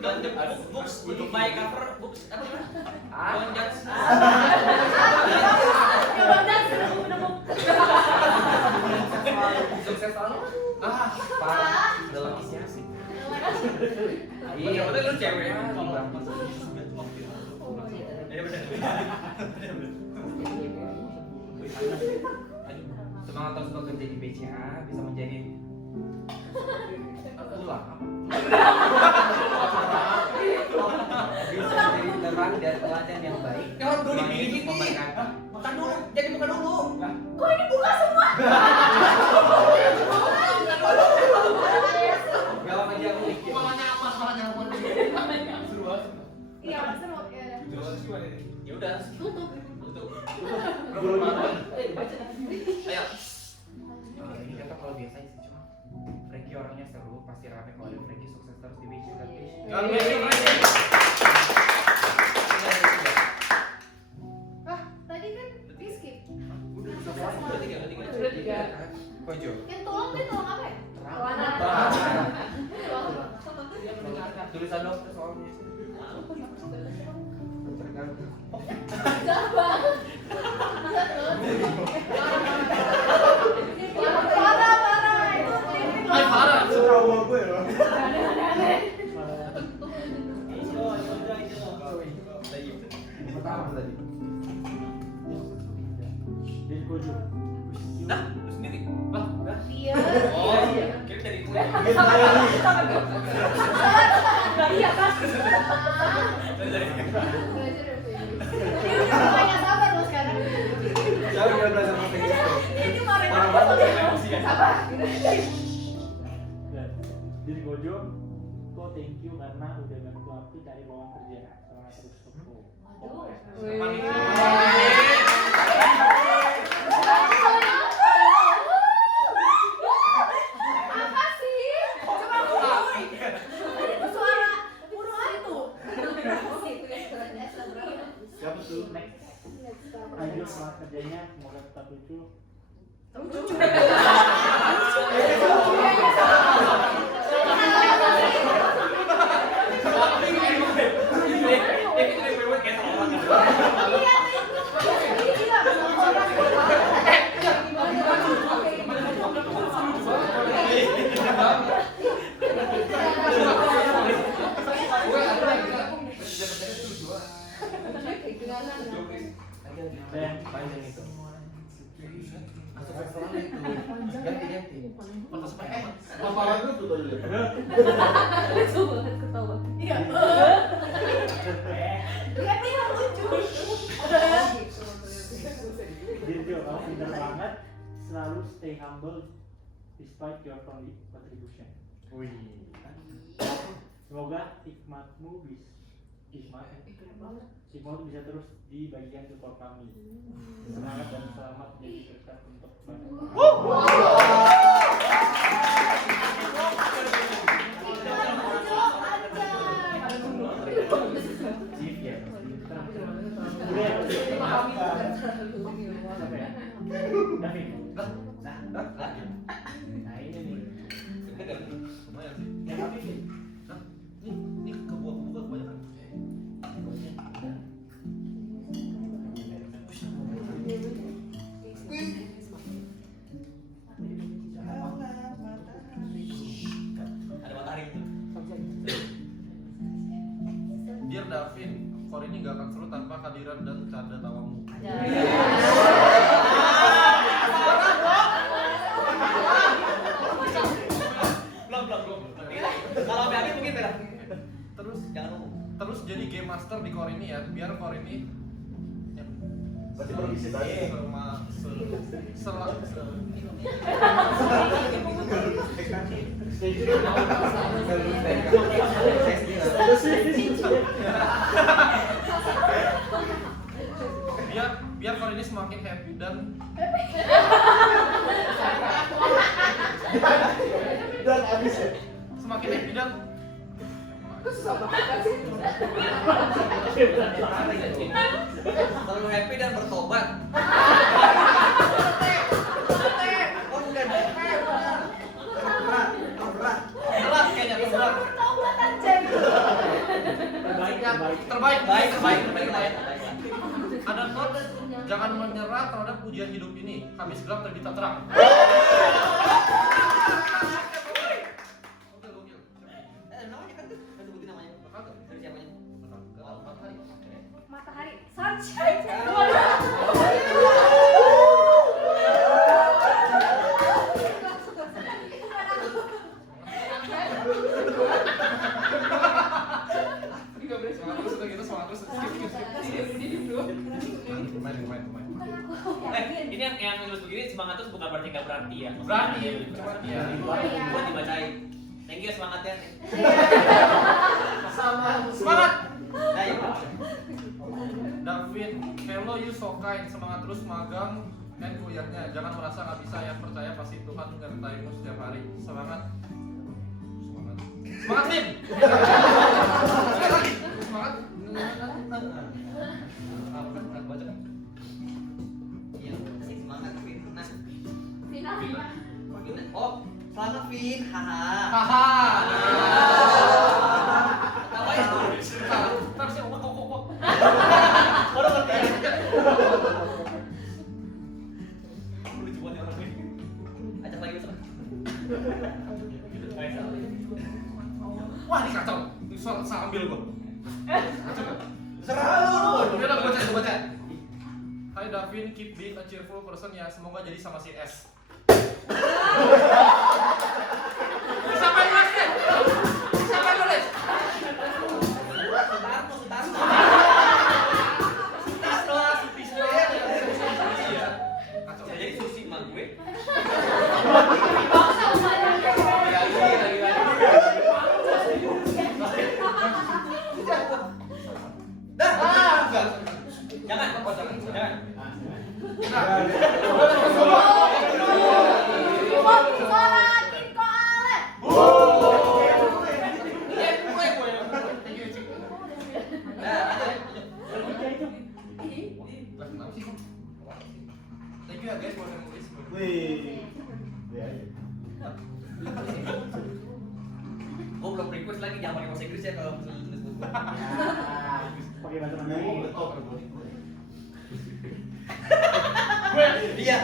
Don't books untuk buy cover books apa gimana? Don't judge. Sukses selalu. Parah. Dalam inisiasi. Iya, betul lu cewek. Iya. Iya benar. Semangat terus bekerja di BCA, bisa menjadi tulang. Bisa menjadi teman dan teladan yang baik. Kalau dulu Semangat dipilih untuk memberkati. Makan dulu, jadi buka dulu. Kok ini buka semua? Gak apa dia unik ya. Semangatnya apa? Seru banget. Iya, seru. Ya udah. Ya udah, Tutup. tutup. Belum apa? Ayo. Ini kata kalau biasa sih cuma Frankie orangnya seru, pasti rame kalau ada Frankie sukses terus di BCA. God bless you, Frankie. tulisan dokter soalnya. Parah itu trip. Parah. Setahu gue ya. Pertama tadi. Dari Kojo. Nah, lu sendiri. Lah, Iya. oh, kira dari gue. Iya kan? Dari Belajar ya Ini udah banyak sabar loh sekarang. Saya udah belajar bahasa Inggris. Ini kemarin Parah aku banget. sabar. Dari Kojo, kok thank you karena udah bantu aku cari lowongan kerja. Semangat terus Koko. Apa sih? Coba burung. Itu suara burung hantu. Siapa tuh? Next. Ayo semangat kerjanya, semoga tetap lucu. Dan Panjang itu. Masuk restoran itu. Ganti-ganti. Hafalan lu tuh tadi. Lucu banget ketawa. Iya. Lihat nih yang lucu. Dirjo, kamu pintar banget. Selalu stay humble despite your contribution. Wih. Semoga hikmatmu bisa terus dibagikan support kami. Semangat dan selamat jadi berkat untuk banyak. Sip ya. David. Nah ini nih. Lumayan sih. Yang apa ini? Ini kebuka kebanyakan. Ada matahari itu. Dear Davin, kor ini gak akan seru tanpa kehadiran dan canda tawamu. Belum. Kalau Abi mungkin beda. Terus Jangan ngomong. terus jadi game master di kor ini ya, biar kor ini ya, Berarti berbisnis tadi. biar kor ini semakin happy dan habis ya. semakin happy dan Selalu happy dan bertobat. Oh bukan. Berat kayaknya berat. Bertobat aja gitu. terbaik. Baik. Ada quotes, jangan menyerah terhadap ujian hidup ini. Habis gelap terbit terang. Gokil. Namanya kan tuh, kan sebutin namanya. Dari siapanya? Matahari. Matahari. Sunshine. Semangat terus udah gitu, semangat terus. Main. Ini yang nulis begini semangat terus bukan berarti nggak berarti ya. Berarti, cuma ya. dia. Buat dibacain. Thank you semangatnya. Semangat. Ayo. David, hello you so kind. Semangat terus magang dan kuliahnya. Jangan merasa nggak bisa ya, percaya pasti Tuhan menyertaimu setiap hari. Semangat. Semangat Vin. Semangat. Baca kan? Iya, semangat Vin. Nah, Oh, selamat Vin. Haha. Haha. ambil gua. Serah lu. Udah gua baca. Hai Davin, keep being a cheerful person ya. Semoga jadi sama si S. Siapa yang nulis? Siapa yang nulis? Iya. Kacau. Jadi susi mah gue. Bangsa lumayan. Jangan. Sorakin kok ale. Thank you ya guys buat yang nulis. Gue belum request lagi jangan pakai bahasa Inggris ya kalau misalnya tulis buku. Pakai bahasa Mandarin. Iya.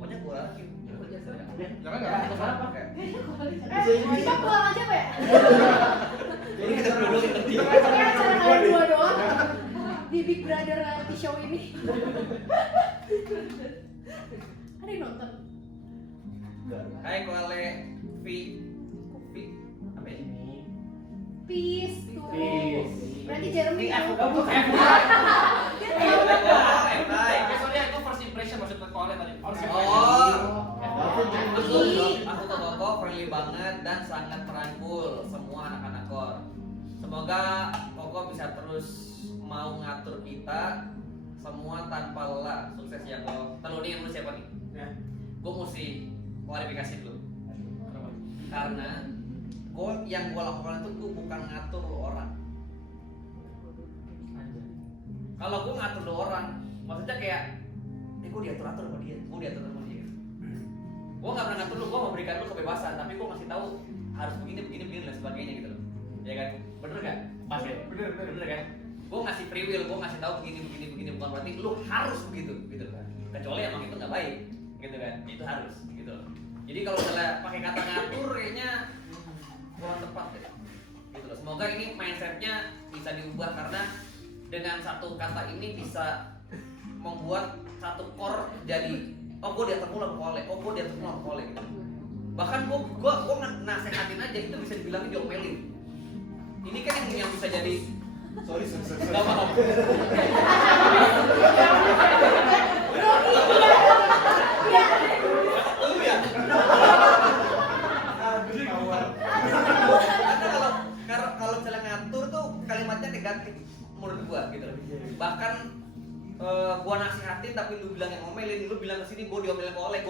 Pokoknya gue lagi. Jangan enggak apa-apa. Kita pulang aja, Pak. Jadi kita berdua yang ngerti. Kayak acara kalian dua doang di Big Brother reality show ini. Ada yang nonton? Hai Koale V apa ini? Peace tuh. Peace. Berarti Jeremy Aku tuh. Hai. Soalnya itu first impression maksudnya Koale tadi. Aku ke Koko friendly banget dan sangat merangkul semua anak-anak kor. Semoga Koko bisa terus mau ngatur kita semua tanpa lelah. Sukses ya Koko. Terus nih yang lu siapa nih? Gue mesti klarifikasi dulu. Karena yang gue lakukan itu gue bukan ngatur orang. Kalau gue ngatur orang, maksudnya kayak gue diatur-atur sama dia, gue nggak pernah ngatur lu, gue memberikan lu kebebasan, tapi gue ngasih tahu harus begini dan sebagainya gitu loh, ya kan? Bener nggak? Pas ya? Bener kan? Gue ngasih free will, gue ngasih tahu begini, bukan berarti lu harus begitu, gitu kan? Kecuali emang itu nggak baik, gitu kan? Itu harus, gitu loh. Jadi kalau misalnya pakai kata ngatur, kayaknya kurang tepat deh, gitu loh. Semoga ini mindsetnya bisa diubah karena dengan satu kata ini bisa membuat satu core jadi gue diatur mulu sama Koale, gitu. Bahkan gue nasehatin aja itu bisa dibilangin diomelin. Ini kan yang bisa jadi Sorry. gak apa-apa. Lu ya? Karena kalau misalnya ngatur tuh kalimatnya negatif menurut gua gitu. Bahkan gua nasihatin tapi lu bilang yang ngomelin, lu bilang kesini gua diomelin Koale,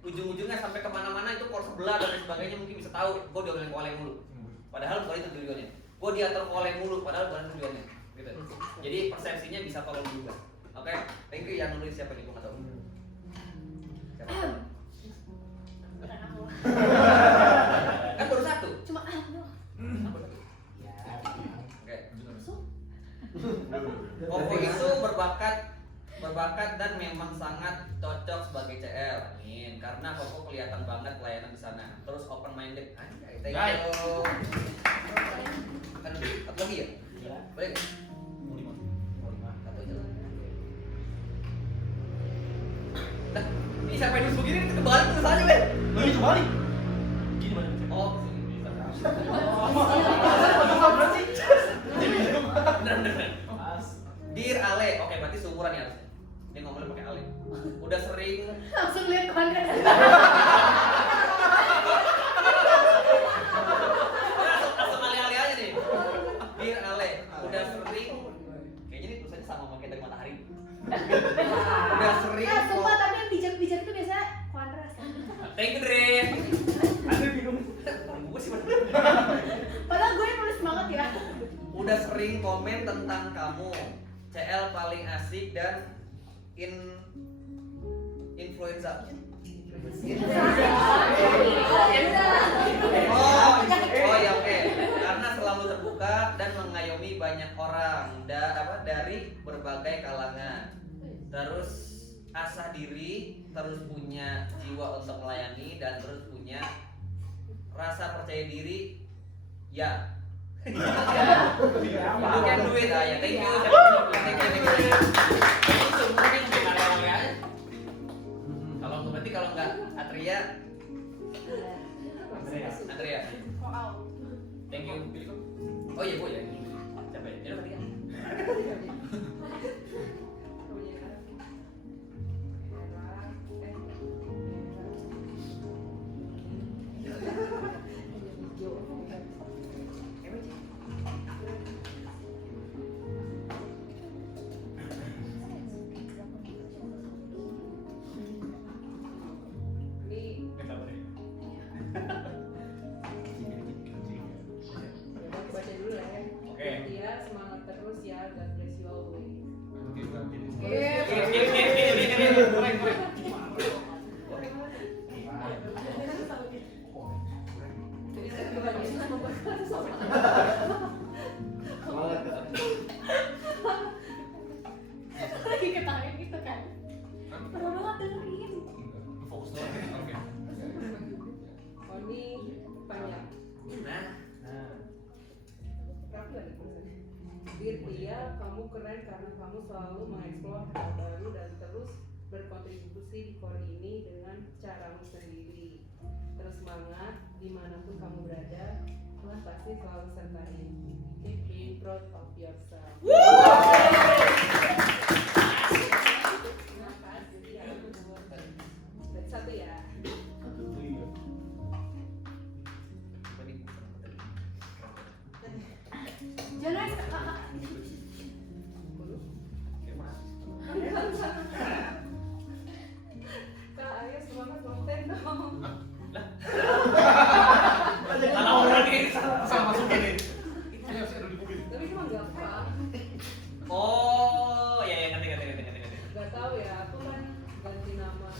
ujung-ujungnya sampai kemana-mana itu kor sebelah dan sebagainya mungkin bisa tahu gua diomelin Koale mulu. Padahal bukan itu tujuannya. Gua diatur Koale mulu, padahal bukan tujuannya. Gitu. Jadi persepsinya bisa tolong juga. Oke, thank you yang nulis siapa nih gua nggak tahu. Siapa? Bukan aku. Kan baru satu. Cuma doang. Koko itu berbakat dan memang sangat cocok sebagai CL. Amin. Karena Koko kelihatan banget pelayanan di sana. Terus open minded. Anjay, thank you. Kan apa lagi ya? Boleh nggak? Satu aja lah. Nah, ini sampai dus begini kita kebalik terus aja, Ben. Ini kebalik. Gini balik. Oh, bener. Dear Ale, oke berarti seumuran ya harusnya. Dia ngomongnya pakai Ale. Udah sering Langsung lihat konten. langsung ale-ale aja nih. Dear Ale, udah sering. Kayaknya ini tulisannya sama pakai dari matahari. Udah sering. Sumpah tapi yang bijak-bijak itu biasanya kontras. Thank you, Dre. Aduh bingung. Gue sih bener. Padahal gue yang nulis banget ya. Udah sering komen tentang kamu. CL paling asik dan influenza. Oh ya oke. Karena selalu terbuka dan mengayomi banyak orang dari berbagai kalangan. Terus asah diri, terus punya jiwa untuk melayani dan terus punya percaya diri, ya. You can do it, ya. Thank you. Thank you. Semuanya mungkin ada yang lain. Kalau berarti kalau nggak Atria, Andrea. Thank you. Oh iya, Bu ya. Siapa ya? Ini bertiga. Baca dulu lah ya. Oke. Dia semangat terus ya, God bless you always. Jadi saya pribadi memperkuat sama. Lagi ketahuin gitu kan. Perlu banget dengerin. Fokus doang. Oke. Oh ini panjang. Nah. Rapi lagi tulisannya. Dear Tia, kamu keren karena kamu selalu mengeksplor hal baru dan terus berkontribusi di core ini dengan caramu sendiri. Terus semangat dimanapun kamu berada, Tuhan pasti selalu sertai. Keep being proud of yourself. Makasih ya. Dan satu ya. Jangan kakak. Kak, ayo semangat konten dong. Kalau orang ini salah masukin nih. Tapi cuma gampang. Oh, ya ngerti. Gak tahu ya, aku kan ganti nama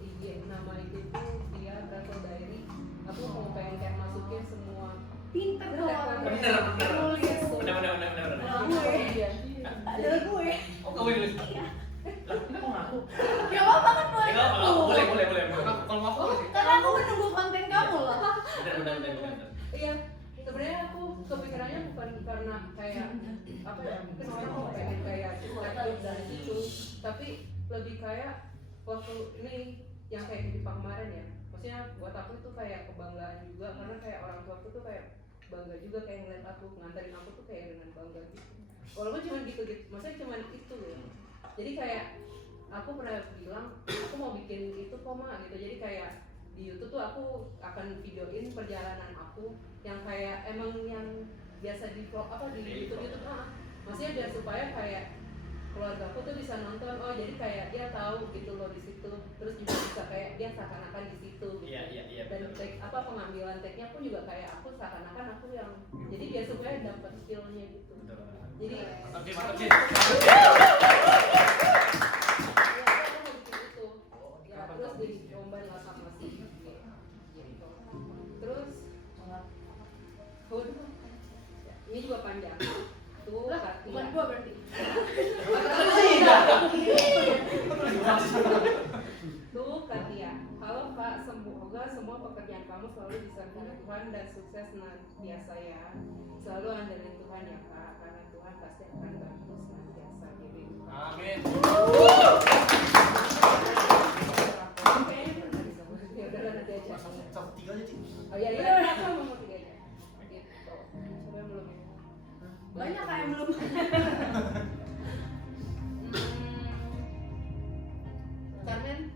IG, nama IG tuh dia Travel Diary. Aku mau pengen kayak masukin semua. Pinter dong. Bener. Nulis. Bener. Iya. Adalah gue. Oh, kamu yang nulis. Iya. Lah, kok ngaku? Ya apa kan boleh. Ya, boleh. Kalau aku boleh sih. Karena aku menunggu konten kamu lah. Bener. Iya, sebenarnya aku kepikirannya bukan karena kayak apa ya, mungkin orang mau pengen kayak rekrut dari situ, tapi lebih kayak waktu ini yang kayak di Jepang kemarin ya. Maksudnya buat aku itu kayak kebanggaan juga karena kayak orang tua aku tuh kayak bangga juga kayak ngeliat aku nganterin aku tuh kayak dengan bangga gitu. Walaupun cuma gitu, maksudnya cuma itu ya. Jadi kayak aku pernah bilang aku mau bikin itu kok Ma gitu. Jadi kayak di YouTube tuh aku akan videoin perjalanan aku yang kayak emang yang biasa di vlog apa di YouTube maksudnya biar supaya kayak keluarga aku tuh bisa nonton, oh jadi kayak dia tahu gitu loh di situ, terus juga bisa kayak dia seakan-akan di situ gitu. Iya, Dan take apa pengambilan take-nya pun juga kayak aku seakan-akan aku yang jadi biar supaya dapat feel-nya gitu. Jadi Mantap sih. ya, aku mau bikin itu ya, terus diombain lah sama si gitu. Terus waduh, ya, ini juga panjang tuh Katia. Bukan gua berarti. Tuh Katia, halo Kak, semoga semua pekerjaan kamu selalu disertai Tuhan dan sukses senantiasa ya. Selalu andelin Tuhan ya Kak, karena Tuhan pasti akan bantu senantiasa diri. Amin. Ya udah nanti aja. Satu tiga aja, Cik. Oh iya, aku mau tiga aja. Gitu. Siapa yang belum ya? Banyak Kak yang belum. Carmen?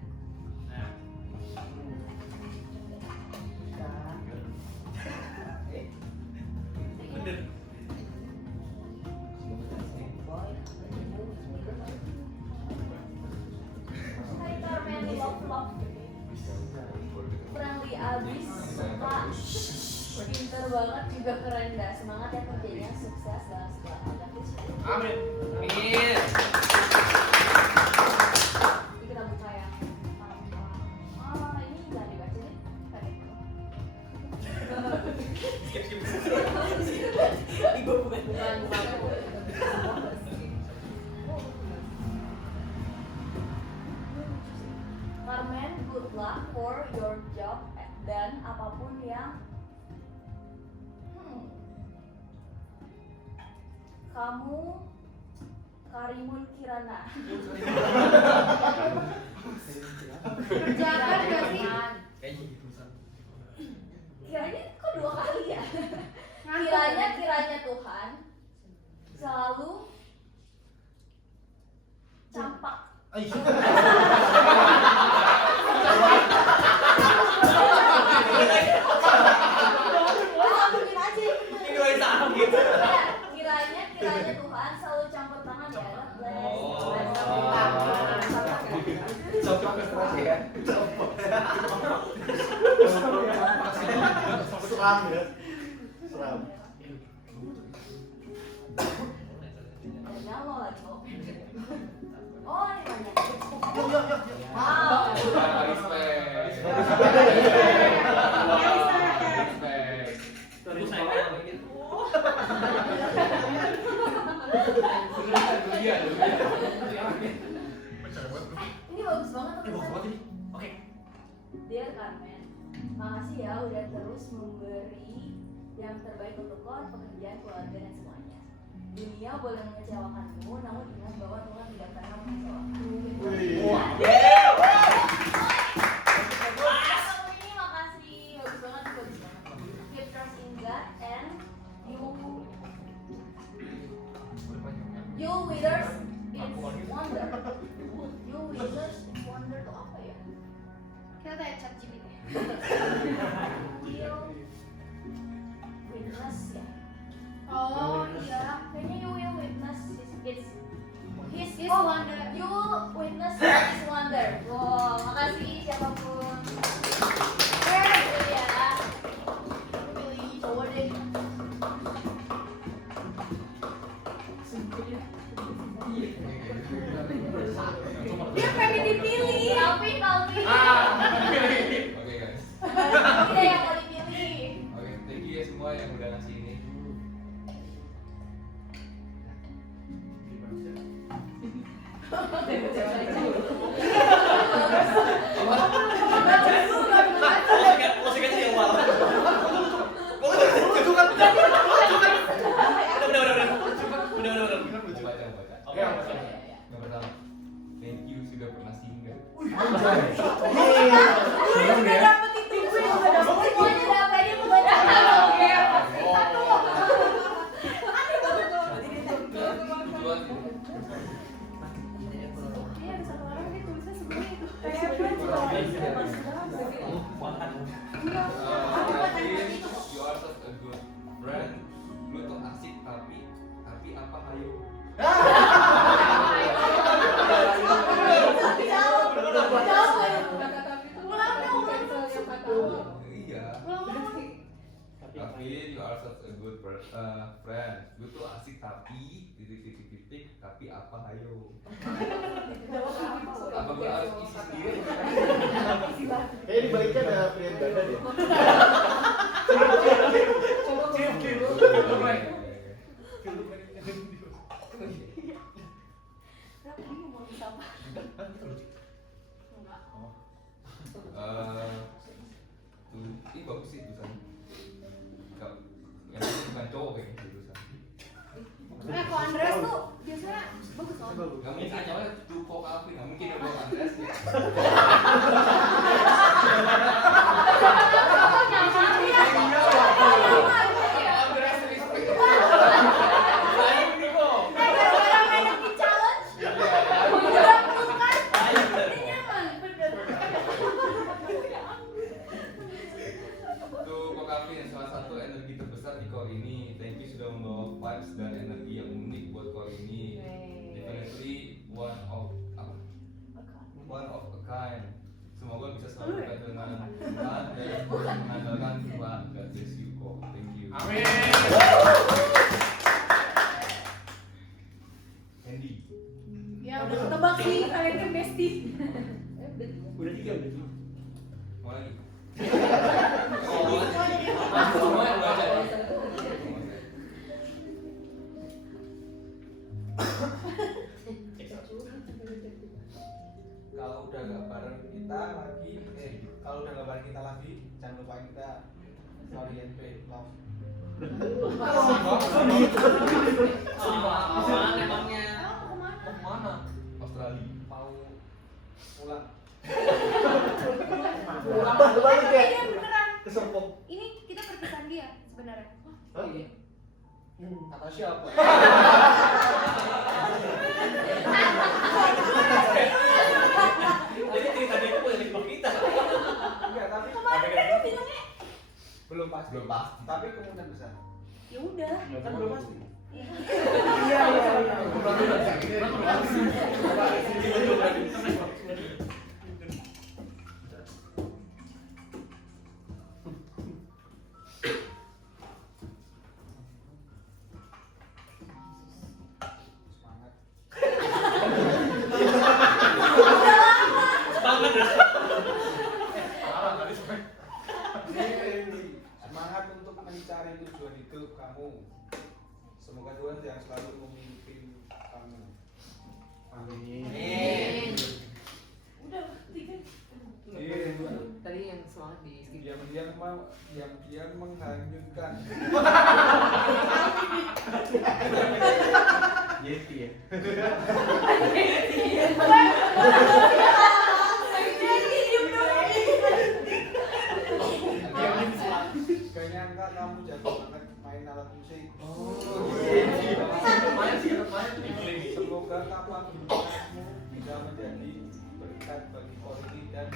Bener. Hai Carmen, love. Friendly abis, suka. Pinter banget, juga keren dah. Semangat ya kerjanya, sukses dalam segala hal. Amin. Ini kita buka ya. Ini nggak dibaca nih. Ibu bukan. Bukan. Carmen, good luck for your job dan apapun yang Kamu Karimun Kirana. Kerjakan gak sih? Kayaknya gitu San. Kiranya kok 2 kali ya? Kiranya Tuhan selalu campak. Sambungin aja ya. Ini doain sama gitu. Kiranya Tuhan selalu campur tangan ya. Cocok ya. Seram ya. Seram. Nyalo lagi kok. Oh ini banyak. Yuk. Wow. Terus saya gitu. Ini bagus banget tuh. ini. Oke. Dear Carmen, makasih ya udah terus memberi yang terbaik untuk kau, pekerjaan, keluarga dan semuanya. Dunia boleh mengecewakanmu, namun ingat bahwa Tuhan tidak pernah mengecewakanmu. Ini makasih, bagus banget. Keep trust in God and you withers it's wonder. You withers it's wonder tuh apa ya? Kita tanya ChatGPT. Will witness ya. Oh iya, kayaknya you will witness his wonder. You will witness his wonder. Wow, makasih siapapun. Itu ya. Aku pilih cowok deh. Dia pengen dipilih. Tapi. Oke guys. Dia yang mau dipilih. Oke, thank you ya semua yang udah ngasih ini. Posisikan di awal. Udah. Baca. Oke. Yang pertama, thank you sudah pernah singgah. Udah dapet itu, semuanya dapet dia mau baca. Oke, satu. Aneh banget tuh. Tujuan Iya, ada satu orang dia tulisnya sebenarnya itu. Rankin, you are such a good friend. Lu tuh asik tapi apa hayo? Iya. Tapi you are such a good friend. Lu tuh asik tapi titik tapi apa hayo? Apa gua harus isi sendiri? Kayaknya di baliknya ada pilihan ganda deh. Ini bagus sih tulisan. Yang bukan cowok kayak gitu tulisan. Kalau Andreas tuh biasanya bagus loh. Gak mungkin cowoknya Duko Kavi, gak mungkin yang bawa Andreas ya. Tuh Kok Kavi yang salah satu energi terbesar di core ini. Thank you sudah membawa vibes dan energi yang unik buat core ini. Definitely one of a kind. Semoga bisa selalu dekat dengan Tuhan dan mengandalkan Tuhan. God bless you kok. Thank you. Amin. Andy. Ya udah ketebak sih, kalian kan bestie. Udah 3. Mau lagi? Semua yang baca. Kalau udah nggak bareng kita lagi, kalau udah nggak bareng kita lagi, jangan lupain kita sorry and pay love. lagi. Kata siapa? Jadi cerita dia itu boleh dijebak kita. Enggak, tapi Kemarin kan lu bilangnya belum pasti. Belum pasti. Tapi kemungkinan besar. ya udah. Kan belum pasti. Iya. Semangat. Semangat ya. Semangat untuk mencari tujuan hidup kamu. Semoga Tuhan yang selalu memimpin kamu. Amin. Udah tiga. Tadi yang semangat di skip. Diam-diam menghanyutkan. Yeti ya. Gak nyangka kamu jago banget main alat musik. Semoga kapal kamu bisa menjadi berkat bagi polisi dan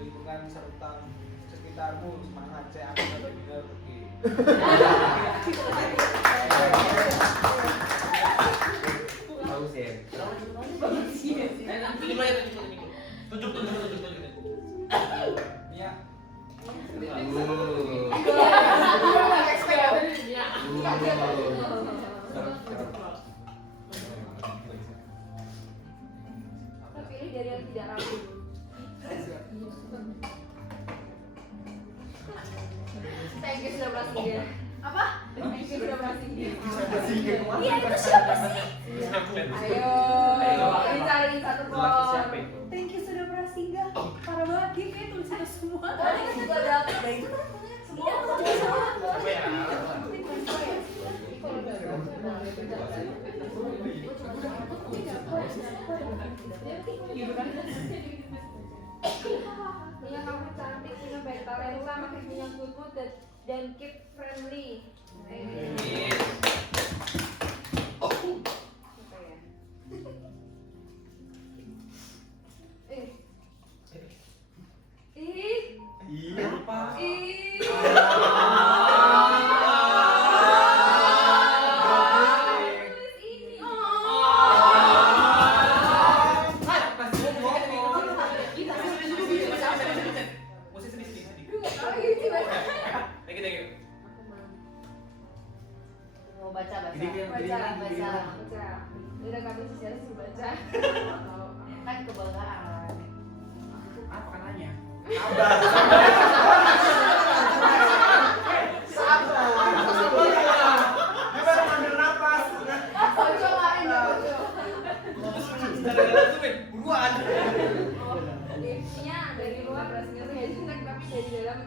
lingkungan serta sekitarmu. Semangat, saya akan benar pergi. Tahu sih. Tunjuk. Nia, Pilih dari yang tidak ragu. Thank you sudah berhasil. Apa? Thank you sudah berhasil. Iya itu siapa sih? Ayo, dicari satu pohon. Thank you sudah berhasil. Parah banget dia kayak tulisannya semua. Tadi kan juga ada nah itu kan semua. Punya kamu cantik, punya banyak talenta, makin punya good mood dan keep friendly. Iya. Mau baca. Udah kami harus baca. Kan kebanggaan. Apa kananya? Gimana ngambil napas? Ojo main ojo. Intinya dari luar rasanya tuh hesitant tapi dari dalam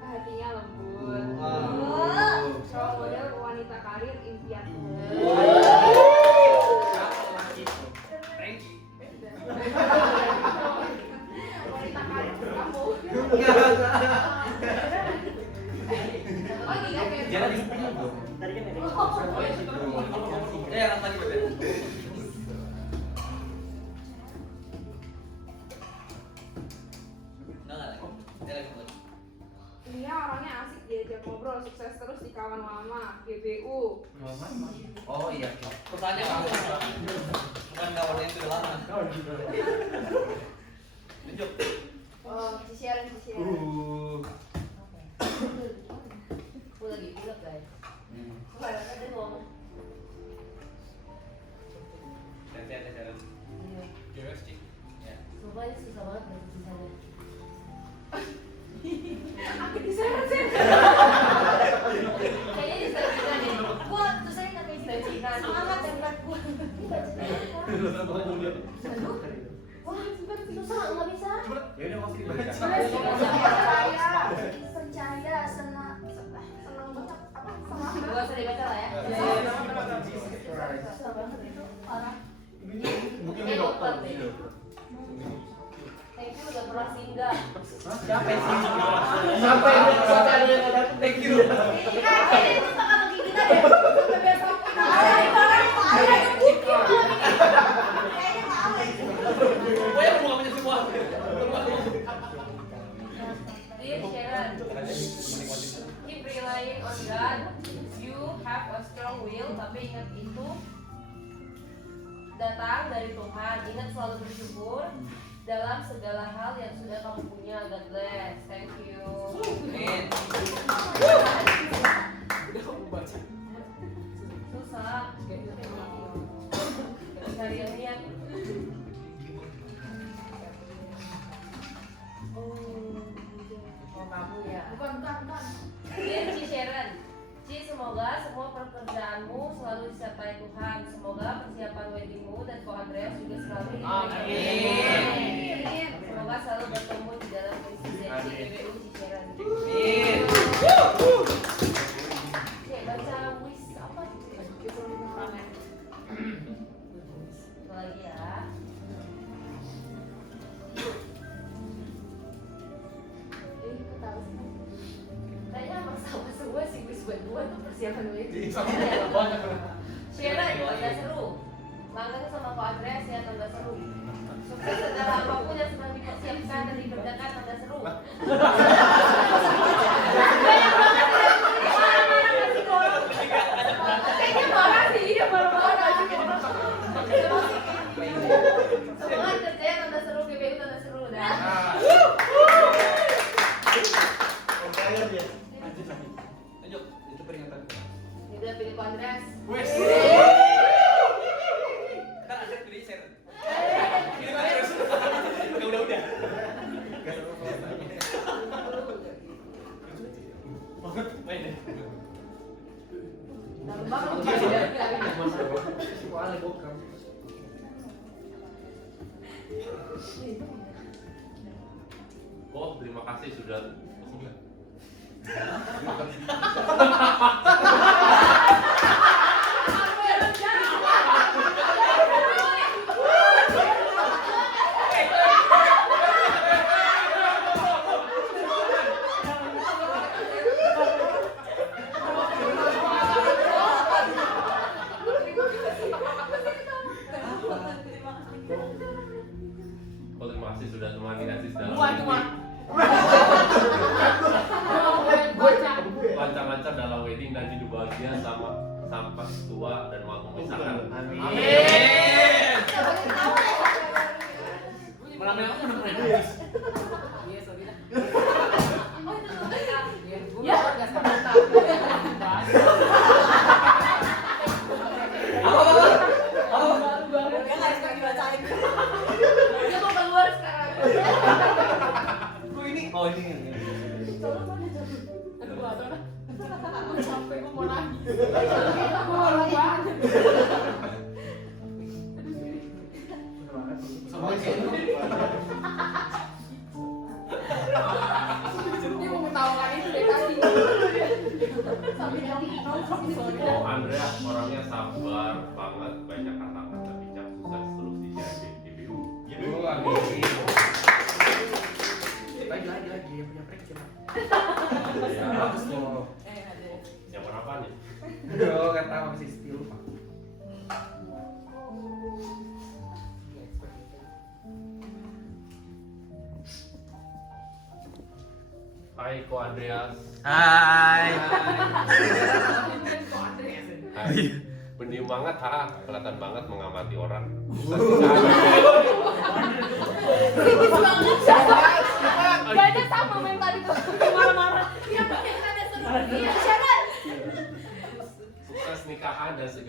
hatinya lembut. Role model wanita karir impianku. Wanita karir kamu. Oh iya kayak. Jangan disebut dong. Tadi kan ada. Lagi Beb. Dia orangnya asik, diajak ngobrol, sukses terus di kawan lama, GBU. Oh iya. Pertanyaan kamu. Bukan kawan yang sudah lama. Tunjuk. Oh, sharing. Aku lagi pilek guys. Ada ngomong. Tes. Gimana sih? Ya. Sumpah ini susah banget bahasa tulisannya. Aku diseret. Kayaknya cita-cita deh. Gua tulisannya nggak kayak cita-cita. Semangat dan berat gua. Ini bacanya. Aduh. Wah, susah nggak bisa. Ya udah masih dibaca. Percaya, senang banget. Apa? Senang. Gak usah dibaca lah ya. Susah banget itu. Parah. Mungkin ini dokter. Thank you udah pernah singgah. Siapa yang bisa cari yang ada? Thank you. Ini itu sangat God, you have a strong will. Tapi ingat itu datang dari Tuhan. Ingat selalu bersyukur dalam segala hal yang sudah kamu punya. God bless. Thank you. Amin. Susah. Cari yang lihat. Oh kamu ya. Bukan. Dear Ci Sharon, Ci, semoga semua pekerjaanmu selalu disertai Tuhan. Semoga persiapan weddingmu dan Ko Andreas juga selalu diberikan. Amin. Semoga selalu bertemu di dalam Kristus ya, Ci. Itu Ci Sharon. Amin. Cek, baca wish apa? Itu lagi ya. Kayaknya emang sama semua sih wish buat gua tuh persiapan wedding. Sharon, agak seru. Langkahnya sama Ko Andreas ya, tambah seru. Sukses segala apapun yang sedang dipersiapkan dan dikerjakan, tambah seru. Banyak banget ya. Marah-marah kasih ke orang. Kayaknya marah sih, dia marah-marah. Semangat kerjanya tambah seru, GBU tambah seru dah. Lanjut, itu peringatan. Ini udah pilih Ko Andreas. Wes. Ntar ada pilih share. Ini mah terus. Udah. Main deh. Dalam banget tuh Pak, dia bilangin. Oh, terima kasih sudah. Oh, terima kasih sudah temani Aziz dalam wedding. Lancar-lancar dalam wedding dan hidup bahagia sama sampai tua dan mau memisahkan. Amin. Malam aku udah pernah. Iya, sorry dah. Oh, itu tuh mereka. Ya, enggak sama Dia nggak suka dibacain. Dia mau keluar sekarang. Oh ini. Aduh, aku capek, aku mau nangis. Aku malu banget. Dia mau ketawakan itu dari tadi. Sampai yang Oh, Andrea orangnya sabar banget, banyak kata-kata bijak, sukses terus di JBU. Lagi punya prank coba. Ya, Bagus loh. zaman apa nih? Oh, kata masih setia lupa. Hai Ko Andreas. Hai. Hai. Pendiam banget, kelihatan banget mengamati orang. Tipis banget, siapa? Gajah sama main tadi tuh, marah-marah. Iya, pakai ada seru. Iya, siapa? Sukses nikahan dan segala